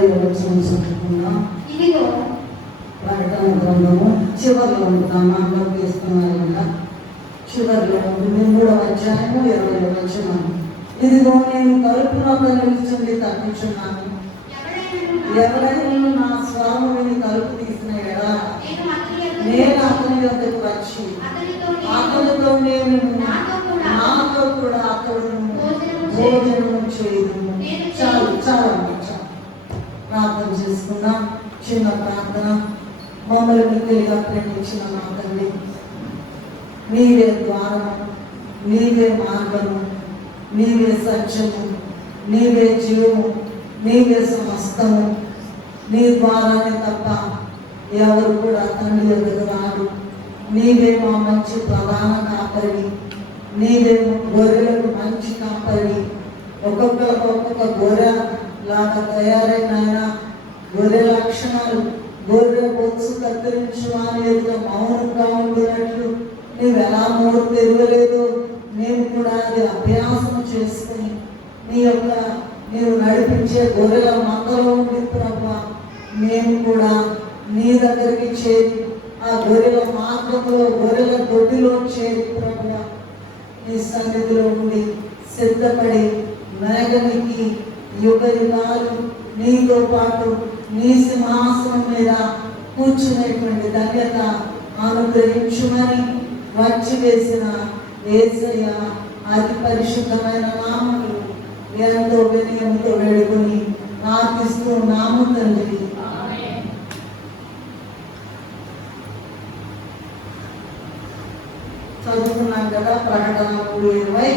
చదువుకున్నాం. ఇదిగో ప్రకటన గ్రంథము చివరిలో ఉంటాం. చేస్తున్నారు కదా, చివరిలో ఉంటుంది 3వ అధ్యాయము 20వ వచనం. ఇదిగో నేను తలుపు వద్ద నిలుచుండి తప్పించున్నాను. ఎవరైనా నా స్వరము విని తలుపు తీసిన ఎడల నేను అతని వద్దకు వచ్చి అతనితో నేను నాతో కూడా అతడును భోజనము చేయదును. చాలు ప్రార్థన చేసుకుందాం. చిన్న ప్రార్థన. మమ్మల్ని మిగిలిగా ప్రేమించిన మా తండ్రి, నీవే ద్వారము, నీవే మార్గము, నీవే సత్యము, నీవే జీవము, నీవే సమస్తము. నీ ద్వారానే తప్ప ఎవరు కూడా తండ్రి ఎదురు రాదు. నీవే మా మంచి ప్రధాన కాపరివి, నీవే గొర్రెలకు మంచి కాపరివి. ఒక్కొక్క గొర్రె లాగా తయారైన గొర్రె లక్షణాలు, గొర్రె బొత్సు కత్తిరించు అని ఎదుట మౌనంగా ఉండినట్లు నీవు ఎలా నోరు తెరవలేదు, మేము కూడా అది అభ్యాసం చేసుకుని నీవు నడిపించే గొర్రెల మందలో ఉండి ప్రభా, మేము కూడా నీ దగ్గరికి చేరి ఆ గొర్రెల మార్గంలో గొర్రెల దొడ్డిలో చేరి ప్రభా నీ సన్నిధిలో ఉండి సిద్ధపడి మేఘమికి యుగ యుగాలు నీతో పాటు నీ సింహాసనం మీద కూర్చునేటువంటి ధన్యత అనుగ్రహించుమని వచ్చి వేసిన యేసయ్య అతి పరిశుద్ధమైన నామములు ఎంతో వినయంతో వేడుకొని ప్రార్థిస్తూ నాము తండ్రి. చదువుకున్నాం కదా ప్రకటన 3:20.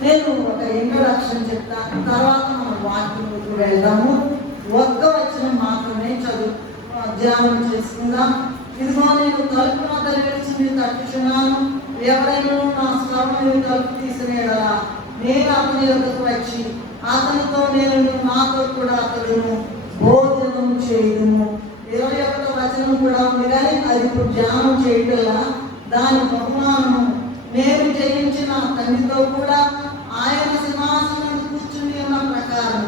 నేను ఒక ఇంట్రడక్షన్ చెప్తాను, తర్వాత మనం వాక్యంలోకి వెళ్దాము. ఒక్క వచనం మాత్రమే ధ్యానం చేసుకుందాం. ఇదిగో నేను తలుపు వద్ద నిలిచి తట్టుచున్నాను. ఎవరైనా నా స్వరము తలుపు తీసిన ఎడల నేను అతని యొద్దకు వచ్చి అతనితో నేను నాతో కూడా అతడును భోజనం చేయదుము. 21వ వచనం కూడా ఉంది, కానీ అది ఇప్పుడు ధ్యానం చేయటంలా. దాని బహుమానము నేను జయించిన తండ్రితో కూడా ఆయన సింహాసనం కూర్చుని ఉన్న ప్రకారం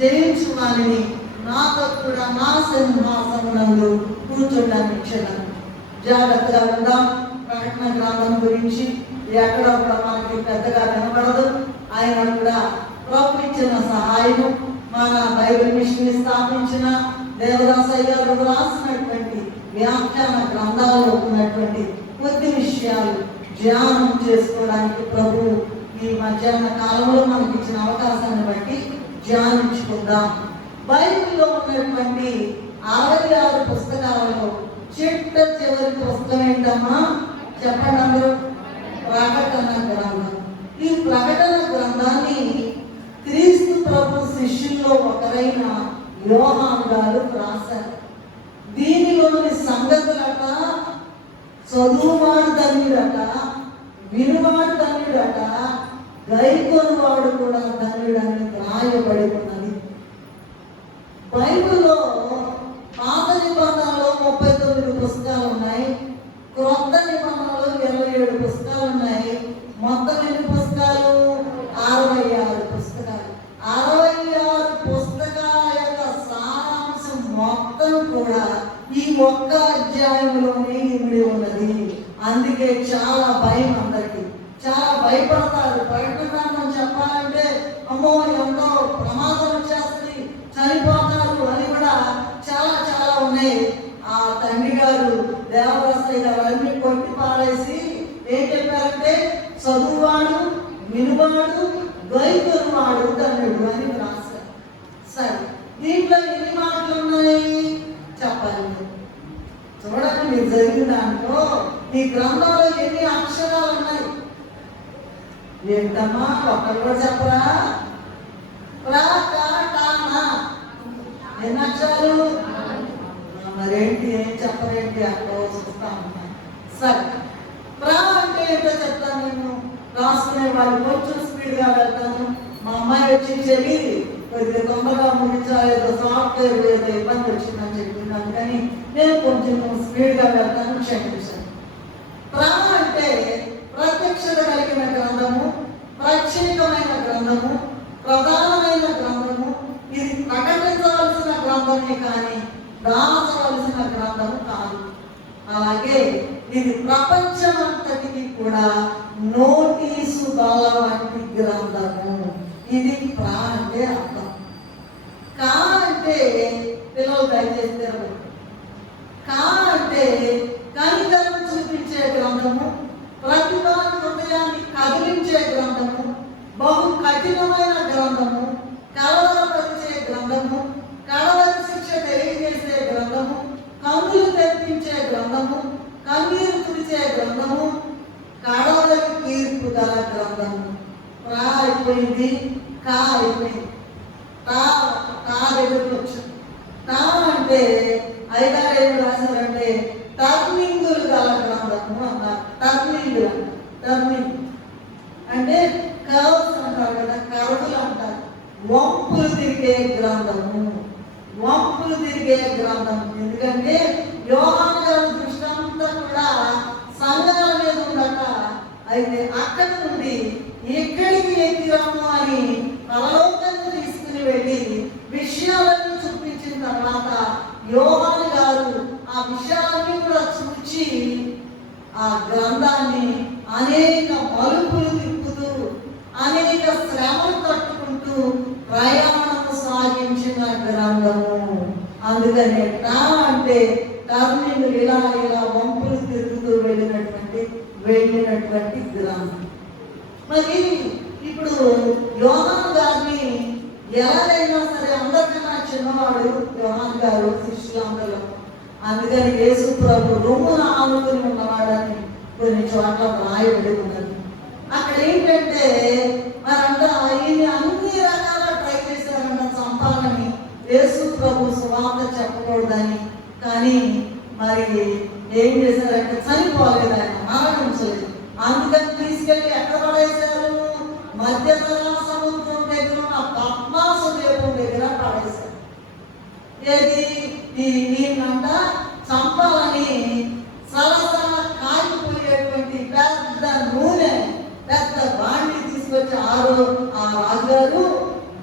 జయించు వారిని నాతో కూడా నా సింహాసనంలో కూర్చోడానికి ఇచ్చాను. జాగ్రత్తగా ఉందాం. ప్రకటన గ్రంథం గురించి ఎక్కడ కూడా మనకి పెద్దగా కనబడదు. ఆయన కూడా ప్రభు ఇచ్చిన సహాయము, మన బైబిల్ మిషన్ స్థాపించిన దేవదాసయ్య గారు రాసినటువంటి వ్యాఖ్యాన గ్రంథాల్లో ఉన్నటువంటి కొద్ది విషయాలు ధ్యానం చేసుకోవడానికి ప్రభు ఈ మధ్యాహ్న కాలంలో మనకి ఇచ్చిన అవకాశాన్ని బట్టి ధ్యానించుకుందాం. బైబిల్లో ఉన్నటువంటి 66 పుస్తకాలలో చిట్ట చివరి పుస్తకం ఏంటమ్మా చెప్పండి అందరూ? ప్రకటన గ్రంథం. ఈ ప్రకటన గ్రంథాన్ని క్రీస్తు ప్రభు శిష్యుల్లో ఒకరైన యోహాను గారు రాశారు. దీనిలోని సంగతులట చదువువాడు ధన్యుడట, వినువాడు ధన్యుడట, గైకొనువాడు కూడా ధన్యుడని రాయబడి ఉన్నది. బైబిల్లో పాత నిబంధనలో 39 పుస్తకాలు ఉన్నాయి, క్రొత్త నిబంధనలో 27 పుస్తకాలు ఉన్నాయి. మొత్తం ఎన్ని పుస్తకాలు? 66 పుస్తకాలు. 66 పుస్తకాల యొక్క సారాంశం మొత్తం కూడా ఈ ఒక్క అధ్యాయంలోనే ఇమిడి ఉన్నది. అందుకే చాలా భయం, అందరికీ చాలా భయపడతారు. ప్రకటన చెప్పాలంటే అమ్మో ఎంతో ప్రమాదం వచ్చేస్తుంది, చనిపోతారు అని కూడా చాలా ఉన్నాయి. ఆ తండ్రి గారు దేవరసయ్య అవన్నీ కొట్టి పారేసి ఏం చెప్పారంటే చదువువాడు, వినువాడు, గైకొనువాడు ధన్యుడు అని రాశారు. సరే, దీంట్లో ఎన్ని మాటలు ఉన్నాయి చెప్పాలి. చూడండి, మీరు జరిగిన దాంట్లో ఈ గ్రంథంలో ఎన్ని అక్షరాలు ఉన్నాయి ఏంటమ్మా? ఒక్కరు చెప్పరా? ఎన్ని అక్షరాలు? మరేంటి, ఏం చెప్పరేంటి? అక్కడ చూస్తా ఉన్నా. సరే, అంటే ఏంటో చెప్తాను. నేను రాసుకునే వాళ్ళు కొంచెం స్పీడ్గా వెళ్తాను. మా అమ్మాయి వచ్చి చెల్లి కొద్దిగా తొందరగా ముగించాలి, సాఫ్ట్వేర్ ఏదో ఇబ్బంది వచ్చిందని చెప్తున్నాను, కానీ నేను కొంచెం స్పీడ్గా వెళ్తాను, క్షమించాను. అంటే ప్రత్యక్షత కలిగిన గ్రంథము, ప్రత్యేకమైన గ్రంథము, ప్రధానమైన గ్రంథము. ఇది ప్రకటించవలసిన గ్రంథం మాత్రమే కానీ దాచవలసిన గ్రంథము కాదు. అలాగే ఇది ప్రపంచమంతటికి కూడా నోటీసు బాల వంటి గ్రంథము. ఇది ప్రా అంటే అర్థం. కా అంటే పిల్లలు దయచేసి తెరవరు. కా అంటే కనికరం చూపించే గ్రంథము, ప్రతివారి హృదయాన్ని కదిలించే గ్రంథము, బహు కఠినమైన గ్రంథము, కలవరపరిచే గ్రంథము, కడవరి శిక్ష తెలియజేసే గ్రంథము, కన్నులు తెప్పించే గ్రంథము, కన్నీరు తుడిచే గ్రంథము, కడవరి తీర్పు గల గ్రంథము. రా అయిపోయింది, కా అయిపోయింది. తా దగ్గరికి వచ్చింది. తా అంటే అయ్యగారు ఏం రాశారంటే టర్నింగులు గల గ్రంథము అన్నారు. టర్నింగ్ అంటే కర్వ్స్ అంటారు కదా, కర్వులు అంటారు. వంపులు తిరిగే గ్రంథము, వంపులు తిరిగే గ్రంథము. ఎందుకంటే యోహాను గారి దృష్టి అంతా కూడా సంఘాల మీద ఉండక, అయితే అక్కడి నుండి ఎక్కడికి ఎక్కిరాము అని పరలోకాన్ని తీసుకుని వెళ్ళి విషయాలన్నీ చూపించిన తర్వాత యోహాను గారు ఆ విషయాలన్నీ కూడా చూచి ఆ గ్రంథాన్ని అనేక మలుపులు తిప్పుతూ అనేక శ్రమలు తట్టుకుంటూ ప్రయాణం సాగించిన గ్రంథము. అందుకనే తా అంటే టర్నింగ్, ఇలా వంపులు తిరుగుతూ వెళ్ళినటువంటి గ్రంథం. మరి ఇప్పుడు యోహాను గారిని ఎలాగైనా సరే, అందరికన్నా చిన్నవాడు యోహాను గారు శిష్యులందరూ. అందుకని యేసు ప్రభు రొమ్మున ఆనుకుని ఉన్నవాడని కొన్ని చోట్ల రాయబడి ఉన్నది. అక్కడ ఏంటంటే మరంతా ఈయన అన్ని రకాల ట్రై చేశారంట చంపాలని, యేసు ప్రభు సువార్త చెప్పకూడదని. కానీ మరి ఏం చేశారంటే చనిపోలేదు, ఆయన మరణించలేదు. అందుకని తీసుకెళ్ళి ఎక్కడ పడేశారు? మధ్యధరా సముద్రం దగ్గర ఉన్న పద్మాసు దీపం దగ్గర పడేశారు. ఏది ఈయనంట చంపాలని సలసల కాలిపోయేటువంటి పెద్ద నూనె, పెద్ద బాండి తీసుకొచ్చి ఆ రాజుగారు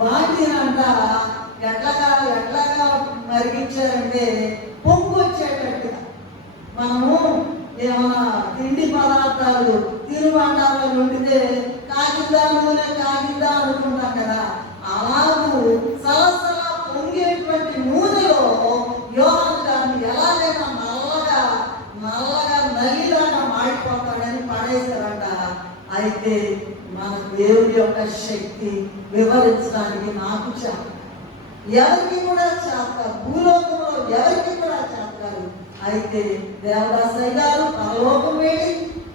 బాండినంట ఎట్లాగా మరిగించారంటే పొంగు వచ్చేటట్టుగా. మనము ఏమైనా తిండి పదార్థాలు తిరుమంటాలు వండితే కాగిందా నూనె కాగిందా అనుకుంటాం కదా, అలాగూ సలసల పొంగేటువంటి నూనెలో యోహాను గారిని ఎలాగైనా నల్లగా నల్లిలాగా మాడిపోతాడని పడేశారంట. అయితే మన దేవుడి యొక్క శక్తి వివరించడానికి నాకు చేత, ఎవరికి కూడా చేస్తారు, భూలోకంలో ఎవరికి కూడా చేస్తారు. అయితే దేవదాసయ్య గారు పరలోకం వెళ్ళి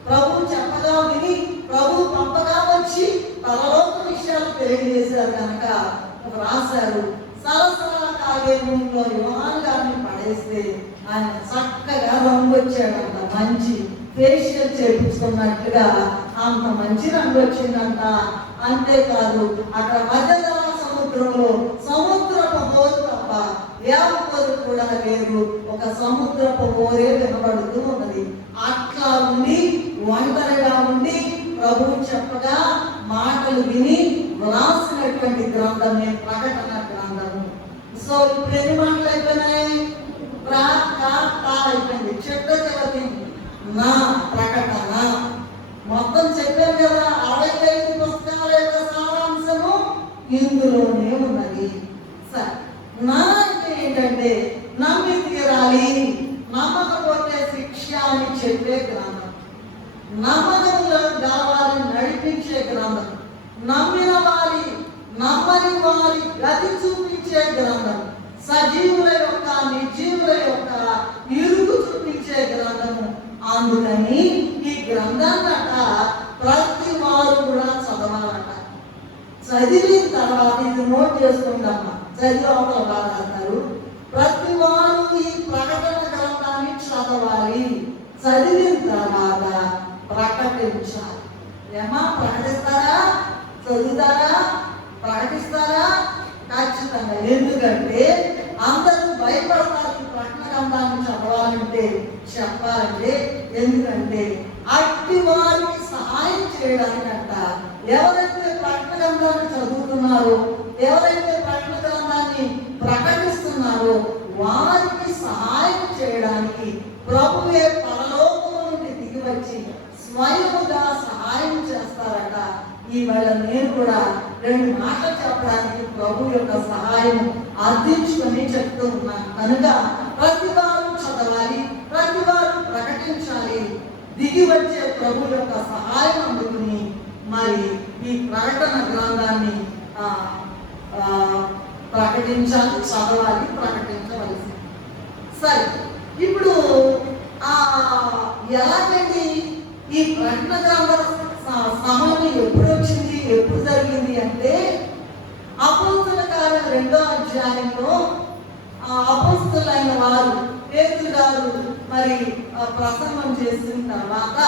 ప్రభు చెప్పగా విని ప్రభు పంపగా వచ్చి పరలోక విషయాలు తెలియజేశారు కనుక రాశారు. సరసరా కాగే నూనెలో యోహాను గారిని పడేస్తే ఆయన చక్కగా రంగు వచ్చాడంట, మంచి ఫేషియల్ చేయించుకున్నట్టుగా అంత మంచి రంగు వచ్చిందంట. అంతేకాదు అక్కడ మధ్యధరా సముద్రంలో సముద్రపు హోరు తప్ప ఎవరు కూడా లేరు, ఒక సముద్రపు హోరే వినబడుతూ ఉన్నది. అట్లా ఉండి ఒంటరిగా ఉండి ప్రభువు చెప్పగా మాటలు విని వ్రాసినటువంటి గ్రంథమే ప్రకటన గ్రంథము. సో ఇప్పుడు ఎన్ని మాటలు అయిపోయినాయి? అయిపోయింది. చివరి నా ప్రకటన మొత్తం చెప్పారు కదా. 65 పుస్తకాల యొక్క సారాంశము ఇందులోనే ఉన్నది. సరే, నా అంటే ఏంటంటే నమ్మి తీరాలి, నమ్మకపోతే శిక్ష అని చెప్పే గ్రంథం, నమ్మకంలో గలవారిని నడిపించే గ్రంథం, నమ్మని వారి గతి చూపించే గ్రంథం, సజీవుల యొక్క నిర్జీవుల యొక్క ఇరుగు చూపించే గ్రంథము. అందుకని ఈ గ్రంథాన్నట ప్రతి వారు కూడా చదవాలట. చదివిన తర్వాత ఇది నోట్ చేసుకుంటామా, చదివి అవతల బాధపడతారు. ప్రతి వారు ఈ ప్రకటన గ్రంథాన్ని చదవాలి, చదివిన తర్వాత ప్రకటించాలి. ఏమా ప్రకటిస్తారా? చదువుతారా? ప్రకటిస్తారా? ఖచ్చితంగా. ఎందుకంటే అందరూ భయపడతారు ఈ ప్రకటన గ్రంథాన్ని చదవాలంటే, చెప్పాలంటే. ఎందుకంటే అట్టి వారికి సహాయం చేయడానికంట ఎవరైతే ప్రకటన గ్రంథాన్ని చదువుతున్నారో ఎవరైతే ప్రకటన గ్రంథాన్ని ప్రకటిస్తున్నారో వారికి సహాయం చేయడానికి ప్రభువే పరలోకము నుండి దిగి వచ్చి స్వయముగా సహాయం చేస్తారట. ఈవేళ నేను కూడా 2 మాటలు చెప్పడానికి ప్రభు యొక్క సహాయం అర్థించుకొని చెప్తూ ఉన్నాను. కనుక ప్రతి వారు చదవాలి, ప్రతి వారు ప్రకటించాలి. దిగి వచ్చే ప్రభు యొక్క సహాయం అందుకుని మరి ఈ ప్రకటన గ్రంథాన్ని ప్రకటించాలి, చదవాలి, ప్రకటించవలసి. సరే, ఇప్పుడు ఎలాగండి ఈ ప్రకటన గ్రంథ సమయం ఎప్పుడు వచ్చింది, ఎప్పుడు జరిగింది అంటే అపోస్తల కార్యం 2వ అధ్యాయంలో అపోస్తలైన వారు పేతురు గారు మరి ప్రసంగం చేసిన తర్వాత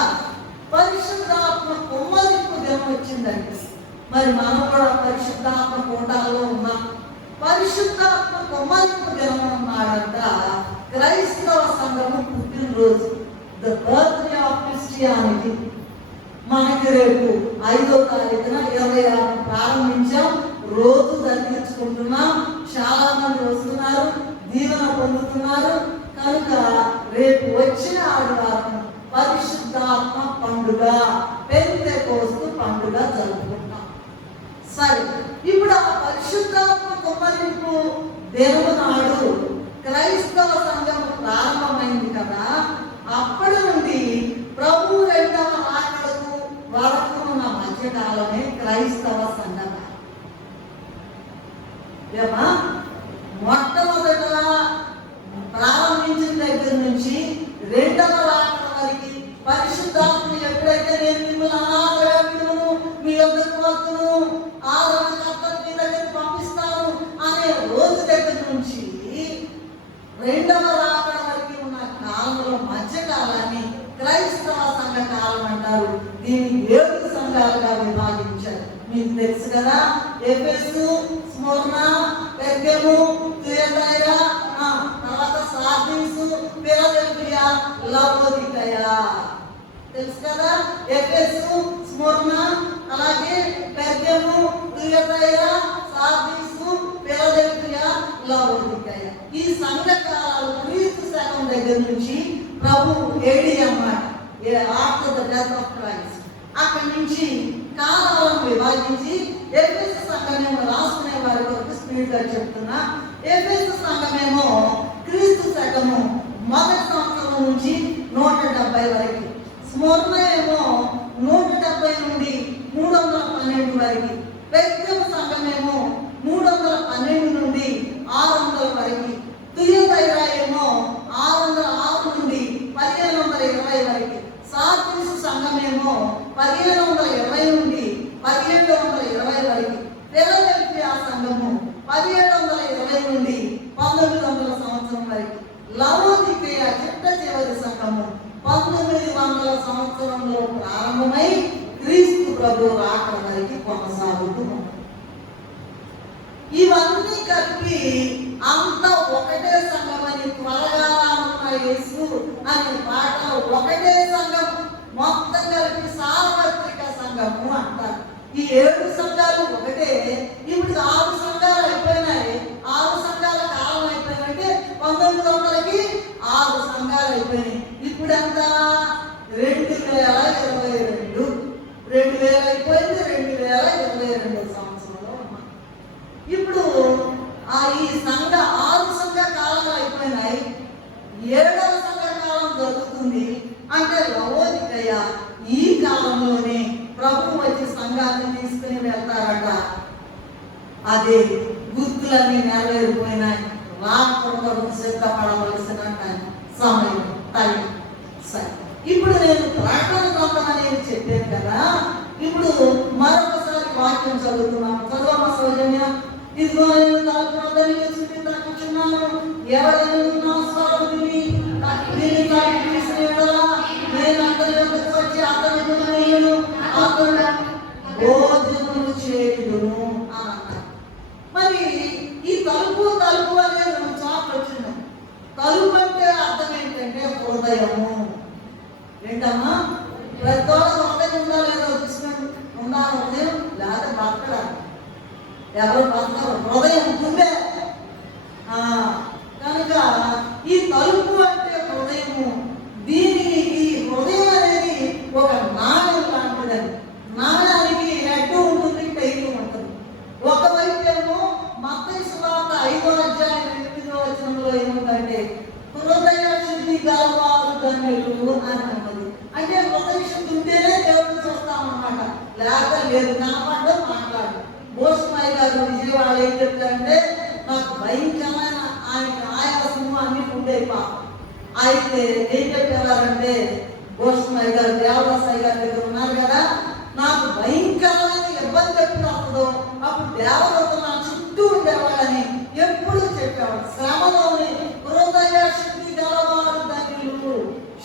పరిశుద్ధాత్మ కుమ్మరింపు దినం వచ్చిందండి. మరి మనం కూడా పరిశుద్ధాత్మ కూటాల్లో ఉన్నాం. పరిశుద్ధాత్మ కుమ్మరింపు దినం అన్నాడంట క్రైస్తవ సంఘము పుట్టినరోజు, ద బర్త్డే ఆఫ్ క్రిస్టియానిటీ. మనకి రేపు 5వ తారీఖున 26 ప్రారంభించాం. రోజు జరిగించుకుంటున్నాం. చాలా మంది వస్తున్నారు, దీవెన పొందుతున్నారు. కనుక రేపు వచ్చిన ఆదివారం పరిశుద్ధాత్మ పండుగ, పెంతెకోస్తు పండుగ జరుపుకుంటాం. సరే, ఇప్పుడు ఆ పరిశుద్ధాత్మ కుమ్మరింపు దినము నాడు క్రైస్తవ సంఘం ప్రారంభమైంది కదా. అప్పటి నుండి ప్రభు 2వ రాకడకు వరకు ఉన్న మధ్యకాలమే క్రైస్తవ సంఘం. మొట్టమొదట ప్రారంభించిన దగ్గర నుంచి 2వ రాకడ వరకు పరిశుద్ధాత్మ ఎప్పుడైతే నేను మిమ్మల్ని అనాథగా విడును, మీ యొక్కకు వస్తును, ఆదరణకర్తను మీ దగ్గరికి పంపిస్తాను అనే రోజు దగ్గర నుంచి 2వ రాకడ వరకు ఉన్న కాలంలో మధ్యకాలాన్ని క్రైస్తవ సంఘ కాలం అంటారు. దీన్ని 7 సంఘాలుగా విభాగించారు. మీకు తెలుసు కదా, ఎఫెసు, స్ముర్న, పెర్గము, థుయతైరా, తర్వాత సార్దీసు, ఫిలదెల్ఫియా, లవోదికయ. తెలుసు కదా, ఎఫెసు, స్ముర్న, అలాగే పెర్గము, థుయతైరా, సార్దీసు, ఫిలదెల్ఫియా, లవోదికయ. ఈ సంఘ కాలాలు క్రీస్తు శకం దగ్గర నుంచి ప్రభు ఏడి అన్నమాట, after the death of Christ. అక్కడి నుంచి కాలాలను విభాగించి ఎఫెసు సంఘమేమో రాసుకునే వారి కొరకు స్పీడ్ గా చెప్తున్నా. ఎఫెసు సంఘమేమో క్రీస్తు శకము 1వ సంవత్సరం నుంచి 170 వరకు, స్ముర్న ఏమో 170 నుండి 312 వరకు, పెర్గము సంఘమేమో 312 నుండి 600 వరకు, థుయతైరా ఏమో 606 నుండి 1520 వరకు, సార్దీసు సంఘమేమో 1520 నుండి 1720 వరకు, ఫిలదెల్ఫియా సంఘము 1720 నుండి 1900 సంవత్సరం వరకు, లవోదికయ చిట్ట చివరి సంఘము 1900 సంవత్సరంలో ప్రారంభమై క్రీస్తు ప్రభు రాకడ వరకు కొనసాగుతుంది. ఇవన్నీ కలిపి అంతా ఒకటే సంఘమని, త్వరగా రానున్న యేసు అనే పాట ఒకటే సంఘం, మొత్తం కలిపి సార్వత్రిక సంఘము అంటారు. ఈ 7 సంఘాలు ఒకటే. ఇప్పుడు 6 సంఘాలు అయిపోయినాయి. 6 సంఘాల కాలం అయిపోయినట్టే 1900కి 6 సంఘాలు అయిపోయినాయి. ఇప్పుడు ఎంత 2022, 2000 అయిపోయింది. 2022 సంవత్సరంలో ఉన్నాం. ఇప్పుడు ఈ సంఘ 6 సంఘ కాలం అయిపోయినాయి. 7వ సంఘ కాలం జరుగుతుంది. అంటే లవోదికయ ఈ కాలంలోనే ప్రభు వచ్చి సంఘాన్ని తీసుకుని వెళ్తారట. అదే గుర్తులన్నీ నెరవేరిపోయినాయి. రాకడకు సిద్ధపడవలసిన సమయం టైం. సరే, ఇప్పుడు నేను ప్రకటన గ్రంథం అనేది చెప్పాను కదా. ఇప్పుడు మరొకసారి వాక్యం చదువుతున్నాను. చదవమ సౌజన్య. ఇదిగో నేను తలుపునొద్దని చుట్టి తక్కుచున్నాను. ఎవరైనా నా స్వరం విని దీన్ని తలుపు తీసిన యెడల నేను అతని యొద్దకు వచ్చి అతని గుణమయ్యను, అతడు భోజనము చేయుదును అని అన్నారు. మరి ఈ తలుపు అనేది 2 చోట్ల వచ్చింది. తలుపు అంటే అర్థం ఏంటంటే హృదయము. ఏంటమ్మా? ప్రతి హృదయం ఉందా లేదా చూసినట్టు ఉందా? హృదయం లేదా బతకడా? ఎవరు బతకరు, హృదయం గుండె. కనుక ఈ తలుపు అంటే హృదయము. దీనికి ఈ హృదయం అనేది ఒక నాణ్యం లాంటిదని. నాణ్యానికి హెడ్ ఉంటుంది, టైల్ ఉంటుంది. ఒకవైపు ఏమో మత్తయి సువార్త 5వ అధ్యాయం 8వ వచనంలో ఏముందంటే హృదయ శుద్ధి గలవారు ధన్యులు అని అన్నది. అంటే హృదయ శుద్ధి ఉంటేనే దేవుడిని చూస్తామన్నమాట, లేక లేదు. కనపడడం మాట్లాడు. భోష్మయ్య గారు విజయవాడ ఏం చెప్తారంటే, నాకు భయంకరమైన ఆయన ఆయాసము అన్ని ఉండేవి పాపం. అయితే ఏం చెప్పేవారంటే, భోష్మయ్య గారు దేవదాసయ్య గారి దగ్గర ఉన్నారు కదా, నాకు భయంకరమైన ఇబ్బంది ఎప్పుడు వస్తుందో అప్పుడు దేవదత్త నా చుట్టూ ఉండేవాళ్ళని ఎప్పుడు చెప్పేవాడు. శ్రమలోని హృదయ శుద్ధి గలవారు ధన్యులు,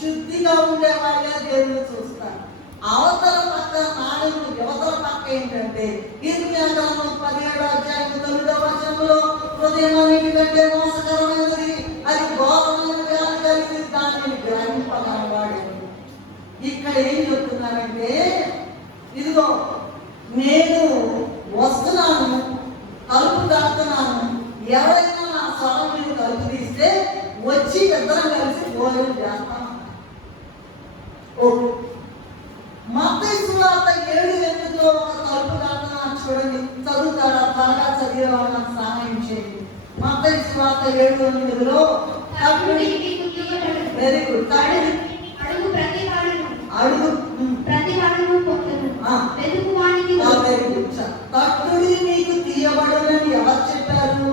శుద్ధిగా ఉండేవాళ్ళే దేవుడు చూస్తారు. అవతల పక్క నాణ్యము, యువతల పక్క ఏంటంటే ఇర్మియా గ్రంథం 17వ అధ్యాయం 9వ వచనంలో హృదయం అన్నిటికంటే మోసకరమైనది, అది ఘోరమైన వ్యాధి కలిగి దానిని గ్రహింపగలవాడు. ఇక్కడ ఏం చెప్తున్నారంటే, ఇదిగో నేను వస్తున్నాను, తలుపు తడుతున్నాను, ఎవరైనా నా స్వరం మీద తలుపు తీస్తే వచ్చి ఇద్దరం కలిసి భోజనం చేస్తాను. మత్తయి సువార్త 7:8లో ఒక తలుపు తడుతున్నాను చూడండి, చదువుతారా? త్వరగా చదివే వాళ్ళు నాకు సహాయం చేయండి. మత్తయి సువార్త 7:8లో వెరీ గుడ్. తట్టుడి నీకు తీయబడునని ఎవరు చెప్పారు?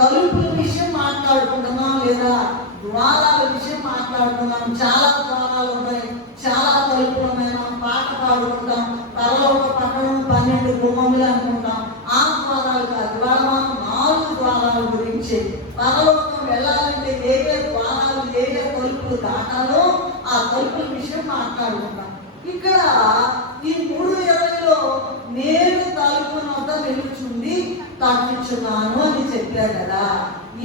తలుపుల విషయం మాట్లాడుకుంటున్నాం లేదా ద్వారాల విషయం మాట్లాడుతున్నాం. చాలా ద్వారాలు ఉన్నాయి, చాలా తలుపులు ఉన్నాయి. మనం పాట పాడుకుంటాం, పరలోక పట్టణం 12 గుమ్మములు అనుకుంటాం. ఆ ద్వారాలు కాదు, ఇవాళ మనం 4 ద్వారాల గురించి, పరలోకం వెళ్ళాలంటే ఏ ద్వారాలు, ఏ తలుపులు దాటాలో ఆ తలుపుల విషయం మాట్లాడుకుంటాం. ఇక్కడ ఈ 3:20లో నేను తలుపు వద్ద నిలుచుండి తట్టుచున్నాను అని చెప్పారు కదా.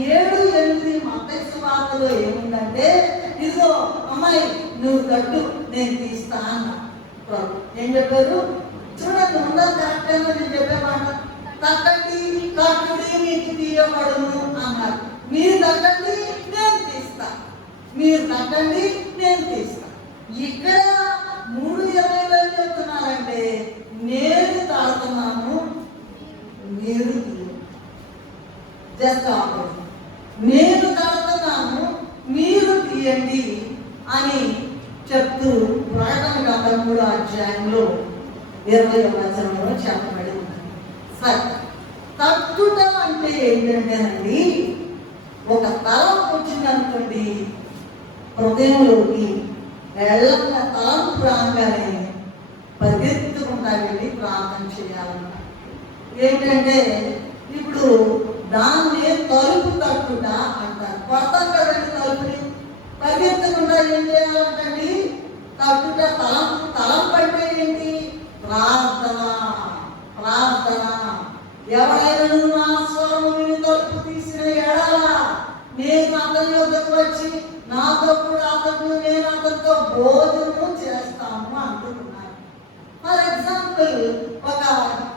7:8 మత్తయి సువార్తలో ఏముందంటే, ఇదిగో అమ్మాయి నువ్వు తట్టు, నేను తీస్తా అన్నా. ఏం చెప్పారు చూడండి, ఉండాలి కరెక్ట్ అని నేను చెప్పే మాట. తట్టండి, తట్టుడి మీకు తీయబడును అన్నారు. మీరు తట్టండి, నేను తీస్తా. మీరు తట్టండి, నేను తీస్తా. ఇక్కడ 3:20లో ఏం చెప్తున్నారంటే, నేను తాడుతున్నాను, మీరు జస్ట్ ఆపరేషన్. నేను తాడుతున్నాను, మీరు తీయండి అని చెప్తూ ప్రకటన గ్రంథం 3వ అధ్యాయంలో 20వ వచనంలో చెప్పబడి ఉంది. సరే, తట్టుట అంటే ఏంటంటేనండి, ఒక తలంపు వచ్చింది అనుకోండి హృదయంలోకి, వెళ్ళంగా తలంపు రాగానే పరిగెత్తుకుంటా వెళ్ళి ప్రార్థన చేయాలన్నమాట. ఏంటంటే ఇప్పుడు దాన్ని తలుపు తట్టుట అంటారు. కొడతాం కదండి తలుపుని, పరిగెత్తకుండా ఏం చేయాలంటండి తట్టుట. తలంపు అంటే ఏంటి? ప్రార్థన. ప్రార్థన. ఎవరైనా నా స్వరము విని తలుపు తీసిన ఎడల నేను అతని వద్దకు వచ్చి నాతో కూడా అతను, నేను అతనితో భోజనం చేస్తాము అంటున్నాను. ఫర్ ఎగ్జాంపుల్,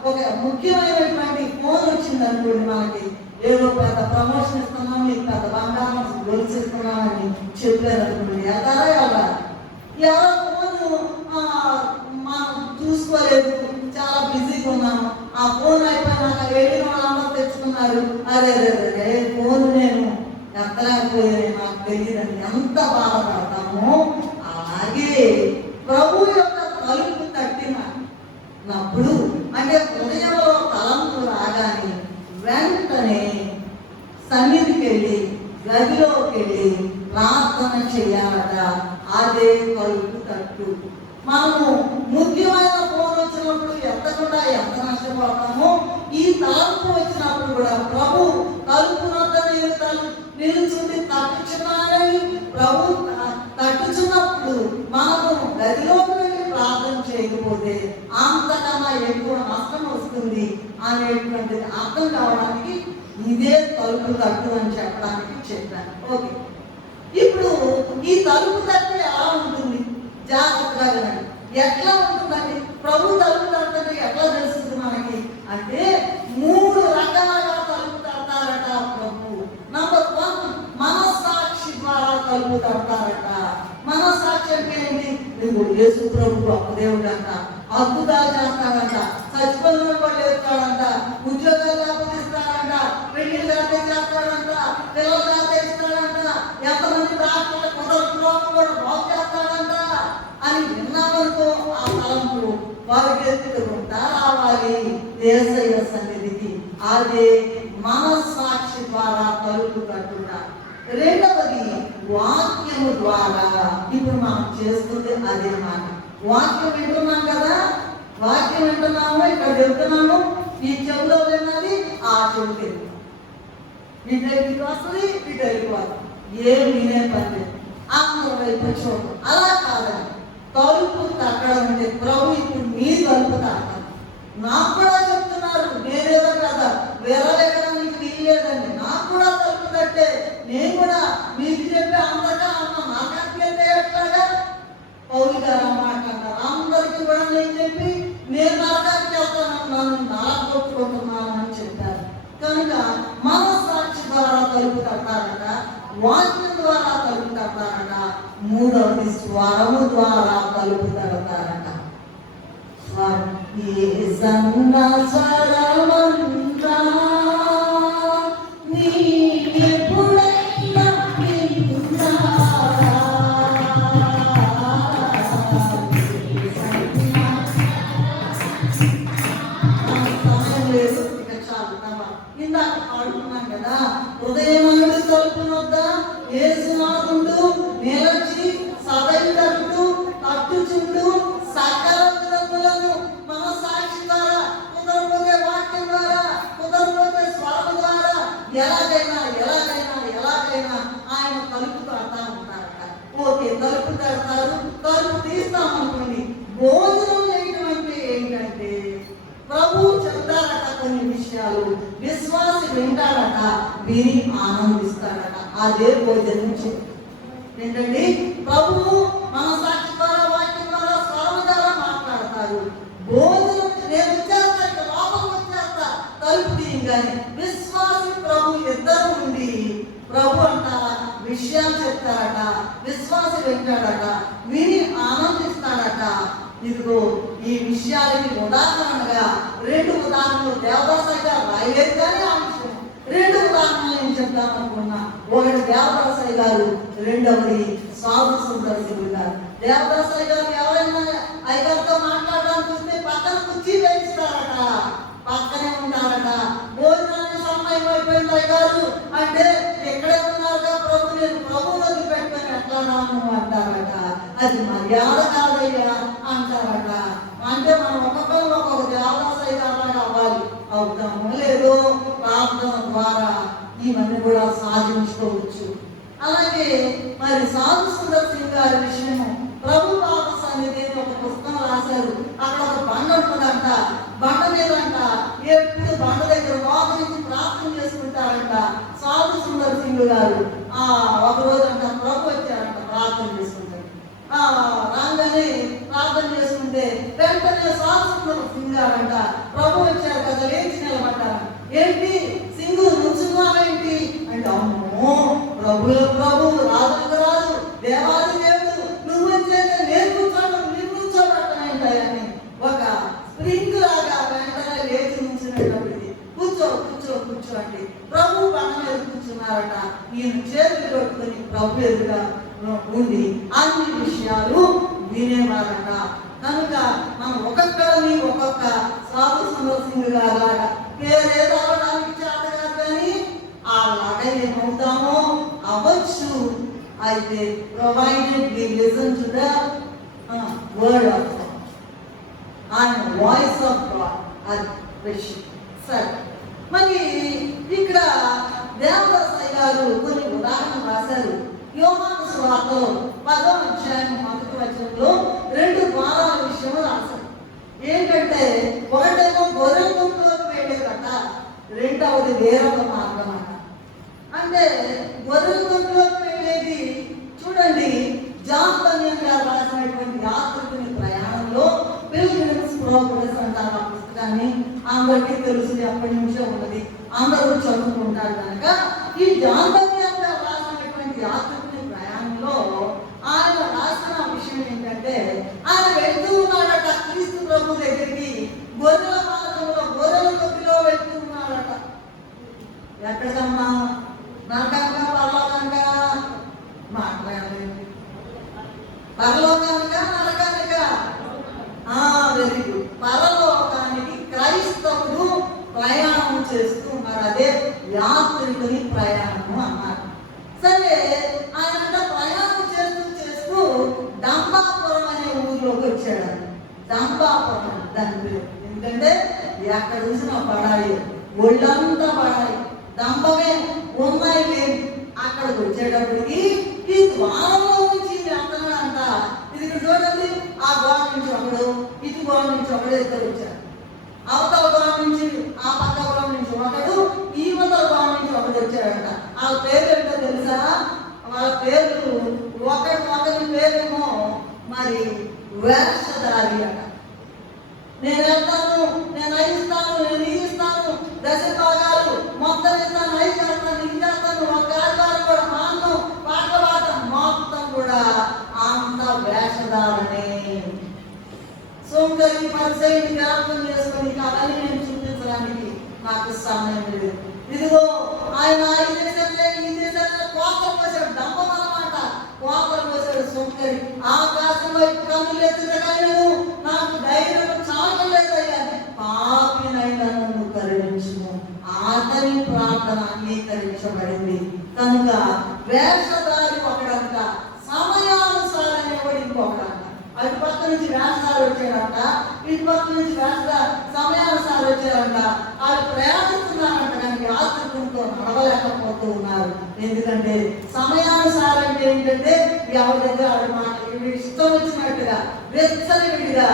ఒక ముఖ్యమైనటువంటి ఫోన్ వచ్చింది అనుకోండి, మనకి ఏదో పెద్ద ప్రమోషన్ ఇస్తున్నాం, మీకు పెద్ద బంగారం గొలుసిస్తున్నామని చెప్పారు అనుకోండి, వెళ్తారా? ఎవరో ఫోన్ మనం చూసుకోలేదు, చాలా బిజీగా ఉన్నాము, ఆ ఫోన్ అయిపోయినాక వెళ్ళిన వాళ్ళందరూ తెచ్చుకున్నారు, అరే అరే ఫోన్ నేను ఎత్తలేకపోయాను, నాకు తెలియదని ఎంత బాధపడతామో. అలాగే ప్రభు యొక్క తలుపు తట్టినప్పుడు, అంటే హృదయంలో తలంపు రాగానే వెంటనే సన్నిధికి వెళ్ళి, గదిలోకి వెళ్ళి ప్రార్థన చేయాలట. అదే తలుపు తట్టు. మనము ముఖ్యమైన ఫోన్ వచ్చినప్పుడు ఎత్తకుండా ఎంత నష్టపోతామో, ఈ తలంపు వచ్చినప్పుడు కూడా ప్రభు తలుపు నిలుచుండి తట్టుచున్నారని ప్రభు తట్టుచున్నప్పుడు మనము గదిలోకి వెళ్ళి ప్రార్థన చేయకపోతే అంతకన్నా ఎక్కువ నష్టం వస్తుంది అనేటువంటిది అర్థం కావడానికి ఇదే తలుపు తట్టు అని చెప్పడానికి చెప్పాను. ఓకే, ఇప్పుడు ఈ తలుపు తట్టు ఎలా ఉంటుంది జాగ్రత్తగా వినండి. ఎట్లా ఉంటుందండి? ప్రభు తలుపు తడుతుంటే ఎట్లా తెలుస్తుంది మనకి అంటే 3 రకాలుగా తలుపు తడతారట ప్రభు. నంబర్ 1, మనస్సాక్షి ద్వారా తలుపు తడతారట. మనస్సాక్షి అంటే ఏంటి? యేసు ప్రభు గొప్ప దేవుడు అంట, అద్భుతాలు చేస్తాడంట, చచ్చిపోయిన వాళ్ళు లేపుతాడంట, ఉద్యోగాలు ఆపదిస్తాడంట, పెళ్లి చేస్తాడంట, పిల్లలు ఇస్తాడంట, ఎంతమంది డాక్టర్లు కుదరకుండా కూడా బాగు చేస్తాడంట అని విన్నామనుకో ఆ తలంపు వారికి ఎత్తుకుంటా రావాలి యేసయ్య సన్నిధికి. అదే మనస్సాక్షి ద్వారా తలుపు కట్టుట. రెండవది వాక్యము ద్వారా. ఇప్పుడు మనం చేస్తుంది అదే మాట. వాక్యం వింటున్నాం కదా, వాక్యం వింటున్నాము, ఇక్కడ వెళ్తున్నాము, ఈ చెవులో విన్నది ఆ చెవుకి వెళ్తున్నాం, వీటికి వస్తుంది, వీటి వెళ్ళిపోతాం, ఏం వినే పని లేదు, అందరూ వైపు చూడటం. అలా కాదండి, తలుపు తట్టడం అంటే ప్రభు ఇప్పుడు మీ తలుపు తట్టడం. నాకు కూడా చెప్తున్నారు, నేనేదో కదా వేరలేకడానికి వీల్లేదండి, నాకు కూడా తలుపు తట్టే, నేను కూడా మీకు చెప్పే అంతగా అమ్మ నాకంటే ఎట్లాగా పౌలు గారు మాట్లాడతారు. అందరికీ కూడా నేను చెప్పి నేను నరకానికి వెళ్తాను, నన్ను నరకొట్టుకుంటున్నాను అని చెప్పారు. కనుక మనస్సాక్షి ద్వారా తలుపు తట్టారట, వాక్యం ద్వారా తలుపు తట్టారట, మూడవది స్వరము ద్వారా తలుపు తడతారట. స్వరమంతా ఇందాక పాడుకున్నాం కదా, హృదయమాడు తలుపు వద్ద యేసునాథుడు నిలచి సదైనట్టు తట్టుచుండు సకల విధములను మనస్సాక్షి ద్వారా, కుదరపోతే వాక్యం ద్వారా, కుదరపోతే స్వరం ద్వారా ఎలాగైనా ఆయన తలుపు తడతా ఉంటారట. ఓకే, తలుపు తడతారు, తలుపు తీస్తామనుకోండి. భోజనం చేయడం అంటే ఏంటంటే ప్రభు చెప్తారట కొన్ని విషయాలు, విశ్వాసి వింటాడట, విని ఆనందిస్తాడట. అదే భోజనం ఏంటండి? ప్రభు మన సాక్షి ద్వారా, వాక్యం ద్వారా, స్వరం ద్వారా మాట్లాడతారు. భోజనం నేను వచ్చేస్తా, లోపలికి వచ్చేస్తా, తలుపు తీయగానే విశ్వాసి ప్రభు ఇద్దరు ఉండి ప్రభు అంట విషయాలు చెప్తారట, విశ్వాసి వింటాడట, విని ఆనందిస్తాడట. ఇదిగో ఈ విషయాలకి ఉదాహరణగా 2 ఉదాహరణలు దేవదాసయ్య రాయలేదు కానీ ఆ విషయం 2 ఉదాహరణలు నేను చెప్తామనుకున్నా. ఒకటి దేవదాసయ్య గారు, రెండవది సాధు సుందరసింహులు గారు. దేవదాసయ్య గారు ఎవరైనా అయ్యగారితో మాట్లాడడానికి వస్తే పక్కన కుర్చీ వేయిస్తారట, పక్కనే ఉంటారట. భోజనానికి సమయం అయిపోయింది అయ్యగారు అంటే ఎక్కడే ఉన్నారుగా ప్రభు, నేను ప్రభువుని వదిలిపెట్టుకొని ఎట్లా రాను అంటారట. అది మర్యాద కాదయ్యా అంటారట. అంటే మనం ఒక్కొక్క దేవదాసయ్య గారు అవ్వాలి. అవుతామో లేదో ప్రార్థన ద్వారా ఇవన్నీ కూడా సాధించుకోవచ్చు. అలాగే మరి సాధు సుందర్ సింగ్ గారి విషయము, ప్రభు పాద సన్నిధి ఒక పుస్తకం రాశారు. అక్కడ ఒక బండ ఉంటుందంట, బండ మీదంట ఎప్పుడు బండ దగ్గర మోకరించి ప్రార్థన చేసుకుంటారంట సాధు సుందర్ సింగ్ గారు. ఒక రోజు అంట ప్రభు వచ్చారంట ప్రార్థన చేసుకుంటారు. రాగానే ప్రార్థన చేసుకుంటే వెంటనే సాధు సుందర్ సింగ్ గారంట ప్రభు వచ్చారు కదా, లేచి నిలబడ్డారు. ఏంటి సింగు నుంచున్నావేంటి అంటే, అమ్మో ప్రభు రాజులకు రాజు, దేవాది దేవుడు, నువ్వు వచ్చేదే నేను కూర్చోవడం, నేను కూర్చోబెట్టమేంటని ఒక స్ప్రింగ్ లాగా వెంటనే లేచి నుంచునేటప్పటికి కూర్చో అంటే ప్రభు పన్న మీద కూర్చున్నారట. ఈయన చేతులు కొట్టుకుని ప్రభు ఎదురుగా ఉండి అన్ని విషయాలు వినేవారట. కనుక మనం ఒక్కొక్కరిని ఒక్కొక్క సాధు సుందర్ సింగ్ గారు పేరేదో అవడానికి చేత కాదు కానీ అలాగే ఏమవుతామో అవ్వచ్చు. అయితే provided we listen to the word of God and voice of God. అది విషయం. సరే, మరి ఇక్కడ దేవదాసయ్య గారు కొన్ని ఉదాహరణలు రాశారు. యోహాను సువార్తలో 10వ అధ్యాయం 1వ వచనంలో 2 ద్వారాల విషయం రాశారు. ఏంటంటే ఒకటేమో గొర్రెల గుంపులోకి వెళ్ళేదట, రెండవది వేరొక మార్గం అట. అంటే గొర్రెల గుంపులోకి వెళ్ళేది చూడండి, జాన్ బన్యన్ గారు రాసినటువంటి యాత్రికుని ప్రయాణంలో ఉన్నారు కనుక ఈ జాన్ బెన్యామిన్ గారు రాసినటువంటి యాత్రికుని ప్రయాణంలో ఆయన రాసిన విషయం ఏంటంటే, ఆయన వెళ్తూ ఉన్నాడట క్రీస్తు ప్రభు దగ్గరికి. గొర్రెల మార్గంలో, గొర్రెల తొట్టిలో వెళ్తూ ఉన్నాడట. ఎక్కడికమ్మా? నరకంగా, పరలోకంగా? మాట్లాడలేదు. పరలోకానికా, నరకానికా? Very good. పరలోకానికి క్రైస్తవుడు ప్రయాణం చేస్తూ ఉన్నాడు. అదే యాత్రికుని ప్రయాణము అన్నారు. సరే, ఆయన ప్రయాణం చేస్తూ చేస్తూ దంబాపురం అనే ఊరిలోకి వచ్చాడు. దంబాపురం దాని పేరు. ఎందుకంటే ఎక్కడ చూసినా పడాయి, ఒళ్ళంతా పడాయి, దంబమే ఉన్నాయి లేదు. అక్కడికి వచ్చేటప్పటికి ఈ ద్వారంలో నుంచి అంటున్నాడంట. ఇది ఇక్కడ చూడండి, ఆ గోడ నుంచి ఒకడు, ఇటు గోడ నుంచి ఒకడు, ఇద్దరు వచ్చారు. అవతల గోడ నుంచి, ఆ పక్క గోడ నుంచి ఒకడు, ఈ అవతల గోడ నుంచి ఒకడు వచ్చాడంట. వాళ్ళ పేరు ఏంటో తెలుసా? వాళ్ళ పేర్లు ఒకరి పేరేమో మరి వేషధారి అట. నేను వెళ్తాను, నేను అయిస్తాను, నేను ఇస్తాను, దశ భాగాలు మొత్తం ఇస్తాను, ఐదు చేస్తాను, ఇది చేస్తాను, ఒక ఆధారం కూడా మాను, పాట పాట మొత్తం కూడా అంత వేషధారనే. సోందరి పరిచయం జ్ఞాపకం చేసుకొని అవన్నీ నేను చూపించడానికి నాకు సమయం లేదు. ఇదిగో ఆయన ఈ దేశంలో, ఈ దేశంలో కోతలు పోసాడు, డంబం అన్నమాట. కోతలు పోసాడు సోందరి. ఆకాశం వైపు కన్నులు ఎత్తుటకైనను నాకు ధైర్యం చాలలేదయ్యా, పాపినైనా నన్ను కరుణించుము. అతని ప్రార్థన అంగీకరించబడింది. కనుక వేషధారి ఒకడంట, సమయానుసారం ఎవడు ఇంకొకడంట. అటు పక్క నుంచి వేషధారి వచ్చాడంట, ఇటు పక్క నుంచి సమయానుసారం వచ్చాడంట. వాళ్ళు ప్రయాణిస్తున్నారంట, కానీ యాత్రికులతో నడవలేకపోతూ ఉన్నారు. ఎందుకంటే సమయానుసారం అంటే ఏంటంటే ఎవరి దగ్గర ఆవిడ మాట ఇష్టం వచ్చినట్టుగా వెచ్చని విడిగా